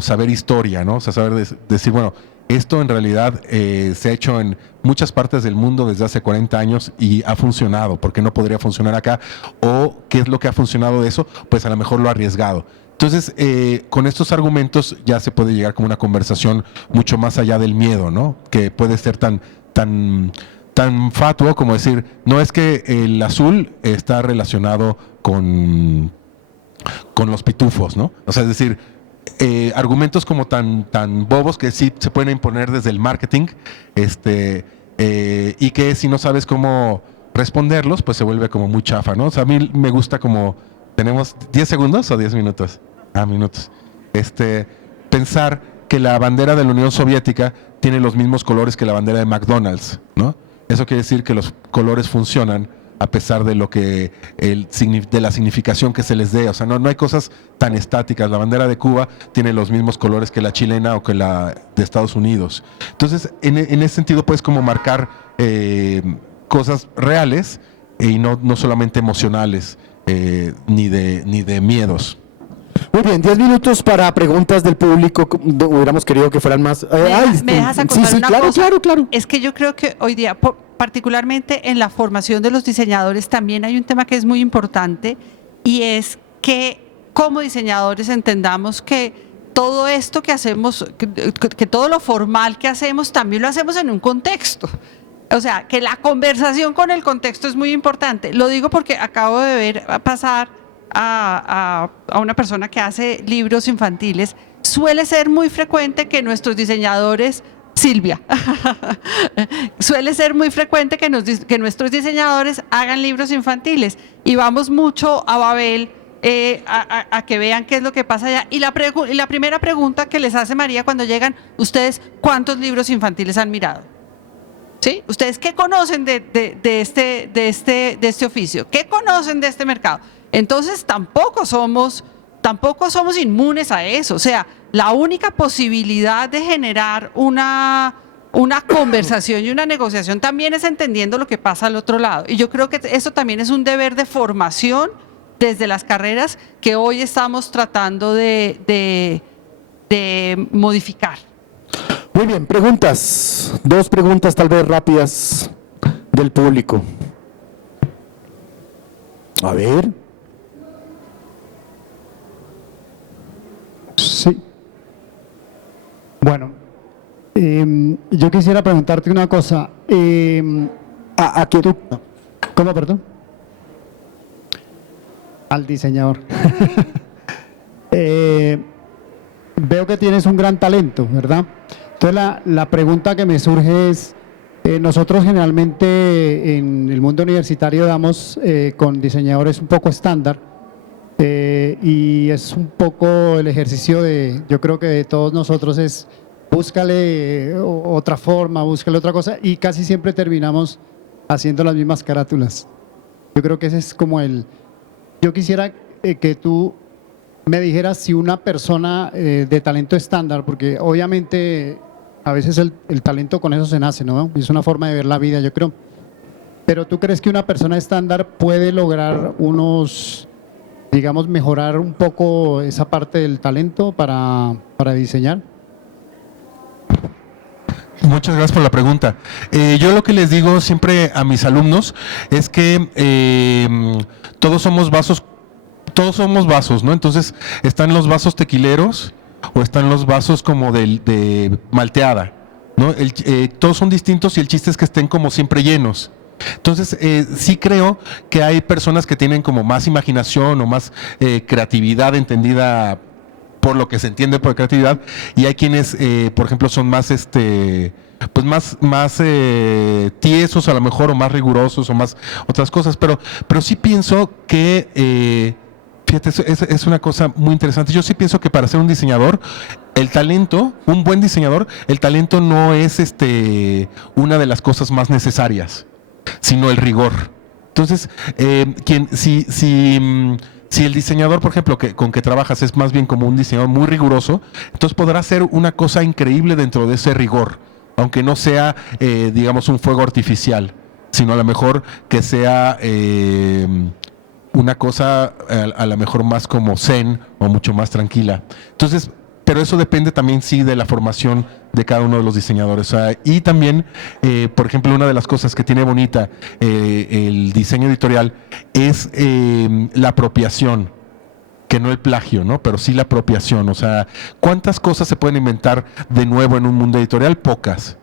saber historia, ¿no? O sea, saber decir, bueno, esto en realidad se ha hecho en muchas partes del mundo desde hace 40 años y ha funcionado. ¿Por qué no podría funcionar acá? ¿O qué es lo que ha funcionado de eso? Pues a lo mejor lo arriesgado. Entonces, con estos argumentos ya se puede llegar como una conversación mucho más allá del miedo, ¿no? Que puede ser tan fatuo como decir, no es que el azul está relacionado con los pitufos, ¿no? O sea, es decir, argumentos como tan bobos que sí se pueden imponer desde el marketing, y que si no sabes cómo responderlos, pues se vuelve como muy chafa, ¿no? O sea, a mí me gusta como, ¿tenemos 10 segundos o 10 minutos? Minutos. Pensar que la bandera de la Unión Soviética tiene los mismos colores que la bandera de McDonald's, ¿no? Eso quiere decir que los colores funcionan a pesar de de la significación que se les dé. O sea, no hay cosas tan estáticas. La bandera de Cuba tiene los mismos colores que la chilena o que la de Estados Unidos. Entonces, en ese sentido puedes como marcar cosas reales y no solamente emocionales, ni de miedos. Muy bien, 10 minutos para preguntas del público. Hubiéramos querido que fueran más. ¿Me dejas acotar sí, una claro, cosa? Claro. Es que yo creo que hoy día, particularmente en la formación de los diseñadores, también hay un tema que es muy importante, y es que como diseñadores entendamos que todo esto que hacemos, que todo lo formal que hacemos, también lo hacemos en un contexto. O sea, que la conversación con el contexto es muy importante. Lo digo porque acabo de ver pasar a una persona que hace libros infantiles. Suele ser muy frecuente que nuestros diseñadores, Silvia, suele ser muy frecuente que nuestros diseñadores hagan libros infantiles, y vamos mucho a Babel a que vean qué es lo que pasa allá. Y la primera pregunta que les hace María cuando llegan, ustedes, ¿cuántos libros infantiles han mirado? ¿Sí? ¿Ustedes qué conocen de este oficio? ¿Qué conocen de este mercado? Entonces tampoco somos inmunes a eso. O sea, la única posibilidad de generar una conversación y una negociación también es entendiendo lo que pasa al otro lado. Y yo creo que eso también es un deber de formación desde las carreras que hoy estamos tratando de modificar. Muy bien, preguntas. 2 preguntas tal vez rápidas del público. A ver. Sí. Bueno, yo quisiera preguntarte una cosa. ¿A qué tú? ¿Cómo, perdón? Al diseñador. Veo que tienes un gran talento, ¿verdad? Entonces la pregunta que me surge es, nosotros generalmente en el mundo universitario damos con diseñadores un poco estándar y es un poco el ejercicio yo creo que de todos nosotros es búscale otra forma, búscale otra cosa y casi siempre terminamos haciendo las mismas carátulas. Yo creo que ese es como yo quisiera que tú me dijeras si una persona de talento estándar, porque obviamente a veces el talento con eso se nace, ¿no? Es una forma de ver la vida, yo creo. Pero ¿tú crees que una persona estándar puede lograr digamos, mejorar un poco esa parte del talento para diseñar? Muchas gracias por la pregunta. Yo lo que les digo siempre a mis alumnos es que todos somos vasos, ¿no? Entonces están los vasos tequileros o están los vasos como de malteada, ¿no? Todos son distintos y el chiste es que estén como siempre llenos. Entonces, sí creo que hay personas que tienen como más imaginación o más creatividad entendida por lo que se entiende por creatividad, y hay quienes, por ejemplo, son más pues más tiesos a lo mejor, o más rigurosos, o más otras cosas, pero sí pienso que fíjate, es una cosa muy interesante. Yo sí pienso que para ser un diseñador, el talento, un buen diseñador, el talento no es una de las cosas más necesarias, sino el rigor. Entonces, si el diseñador, por ejemplo, con que trabajas es más bien como un diseñador muy riguroso, entonces podrá hacer una cosa increíble dentro de ese rigor, aunque no sea, digamos, un fuego artificial, sino a lo mejor que sea una cosa a lo mejor más como zen o mucho más tranquila. Entonces, pero eso depende también, sí, de la formación de cada uno de los diseñadores. O sea, y también, por ejemplo, una de las cosas que tiene bonita el diseño editorial es la apropiación, que no el plagio, ¿no? Pero sí la apropiación. O sea, ¿cuántas cosas se pueden inventar de nuevo en un mundo editorial? Pocas.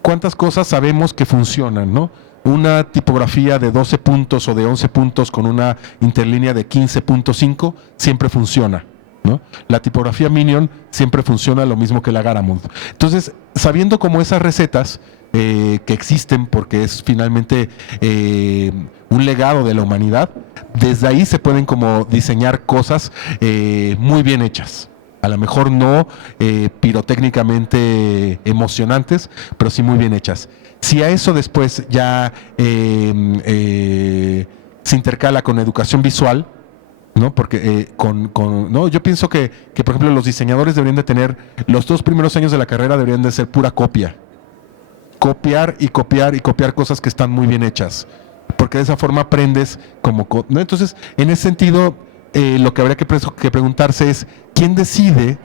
¿Cuántas cosas sabemos que funcionan, no? Una tipografía de 12 puntos o de 11 puntos con una interlínea de 15.5 siempre funciona, ¿no? La tipografía Minion siempre funciona lo mismo que la Garamond. Entonces, sabiendo como esas recetas que existen, porque es finalmente un legado de la humanidad, desde ahí se pueden como diseñar cosas muy bien hechas. A lo mejor no pirotécnicamente emocionantes, pero sí muy bien hechas. Si a eso después ya se intercala con educación visual, ¿no? Porque no, yo pienso que, por ejemplo, los diseñadores deberían de tener, los 2 primeros años de la carrera deberían de ser pura copia. Copiar y copiar y copiar cosas que están muy bien hechas. Porque de esa forma aprendes como... ¿no? Entonces, en ese sentido, lo que habría que preguntarse es, ¿quién decide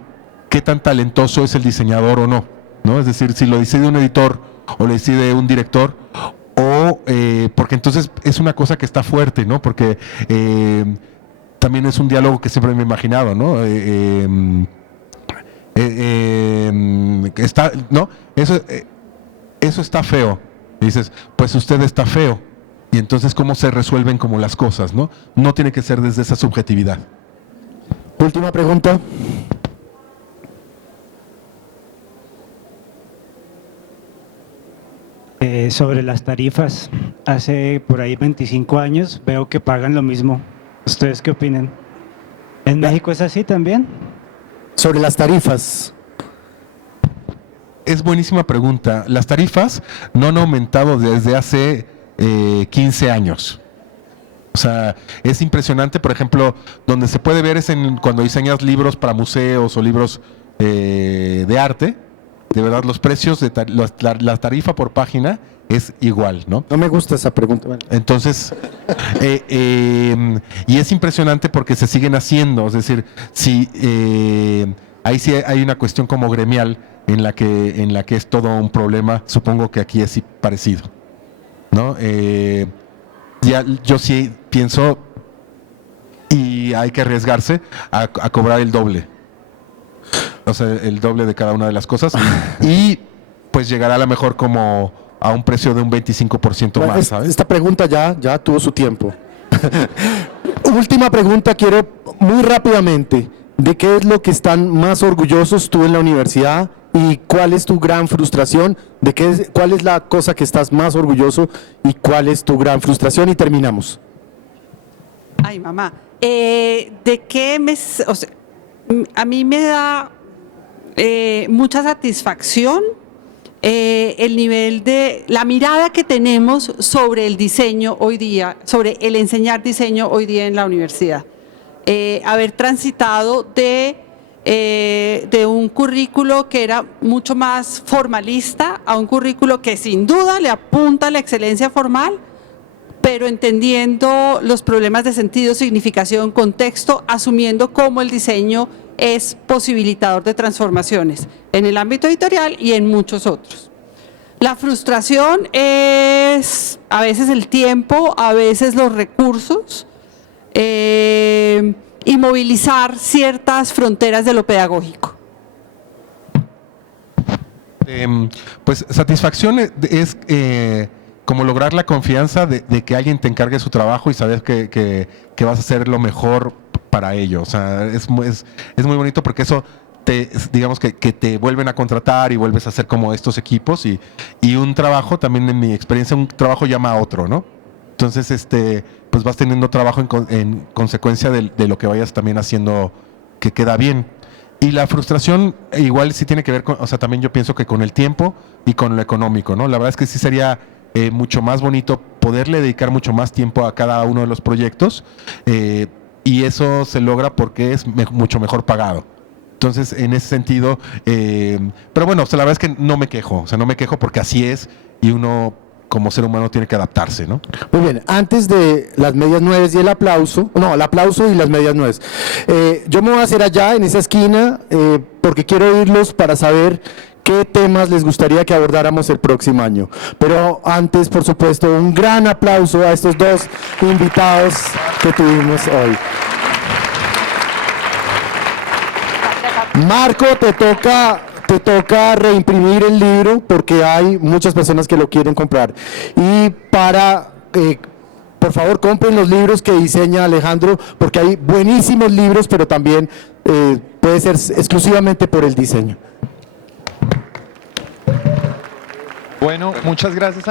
qué tan talentoso es el diseñador o no? ¿No? Es decir, si lo decide un editor o lo decide un director, o porque entonces es una cosa que está fuerte, ¿no? Porque también es un diálogo que siempre me he imaginado, ¿no? ¿no? Eso está feo. Y dices, pues usted está feo. Y entonces, ¿cómo se resuelven como las cosas, no? No tiene que ser desde esa subjetividad. Última pregunta. Sobre las tarifas, hace por ahí 25 años veo que pagan lo mismo. ¿Ustedes qué opinan? ¿En México es así también? Sobre las tarifas. Es buenísima pregunta. Las tarifas no han aumentado desde hace 15 años. O sea, es impresionante, por ejemplo, donde se puede ver es cuando diseñas libros para museos o libros de arte. De verdad, los precios, la tarifa por página es igual, ¿no? No me gusta esa pregunta. Bueno. Entonces, y es impresionante porque se siguen haciendo, es decir, ahí sí hay una cuestión como gremial en la que es todo un problema. Supongo que aquí es parecido, ¿no? Yo sí pienso y hay que arriesgarse a cobrar el doble. O sea, el doble de cada una de las cosas y pues llegará a lo mejor como a un precio de un 25% Bueno, más, ¿sabes? esta pregunta ya tuvo su tiempo. Última pregunta, quiero muy rápidamente, ¿de qué es lo que están más orgullosos tú en la universidad y cuál es tu gran frustración? ¿Cuál es la cosa que estás más orgulloso y cuál es tu gran frustración? Y terminamos. Ay, mamá. ¿De qué o sea, a mí me da mucha satisfacción el nivel de la mirada que tenemos sobre el diseño hoy día, sobre el enseñar diseño hoy día en la universidad. Haber transitado de un currículo que era mucho más formalista a un currículo que sin duda le apunta a la excelencia formal, pero entendiendo los problemas de sentido, significación, contexto, asumiendo cómo el diseño es posibilitador de transformaciones en el ámbito editorial y en muchos otros. La frustración es a veces el tiempo, a veces los recursos, y movilizar ciertas fronteras de lo pedagógico. Pues satisfacción es como lograr la confianza de que alguien te encargue su trabajo y saber que vas a hacer lo mejor para ello. O sea, es muy bonito porque eso digamos que te vuelven a contratar y vuelves a hacer como estos equipos y un trabajo, también en mi experiencia, un trabajo llama a otro, ¿no? Entonces, pues vas teniendo trabajo en consecuencia de lo que vayas también haciendo que queda bien. Y la frustración igual sí tiene que ver con, o sea, también yo pienso que con el tiempo y con lo económico, ¿no? La verdad es que sí sería mucho más bonito poderle dedicar mucho más tiempo a cada uno de los proyectos y eso se logra porque es mucho mejor pagado. Entonces, en ese sentido, pero bueno, o sea, la verdad es que no me quejo, o sea, no me quejo porque así es y uno como ser humano tiene que adaptarse, ¿no? Muy bien, antes de las medias nueves y el aplauso y las medias nueves, yo me voy a hacer allá en esa esquina porque quiero oírlos para saber qué temas les gustaría que abordáramos el próximo año. Pero antes, por supuesto, un gran aplauso a estos dos invitados que tuvimos hoy. Marco, te toca reimprimir el libro porque hay muchas personas que lo quieren comprar. Y por favor, compren los libros que diseña Alejandro, porque hay buenísimos libros, pero también puede ser exclusivamente por el diseño. Bueno, muchas gracias a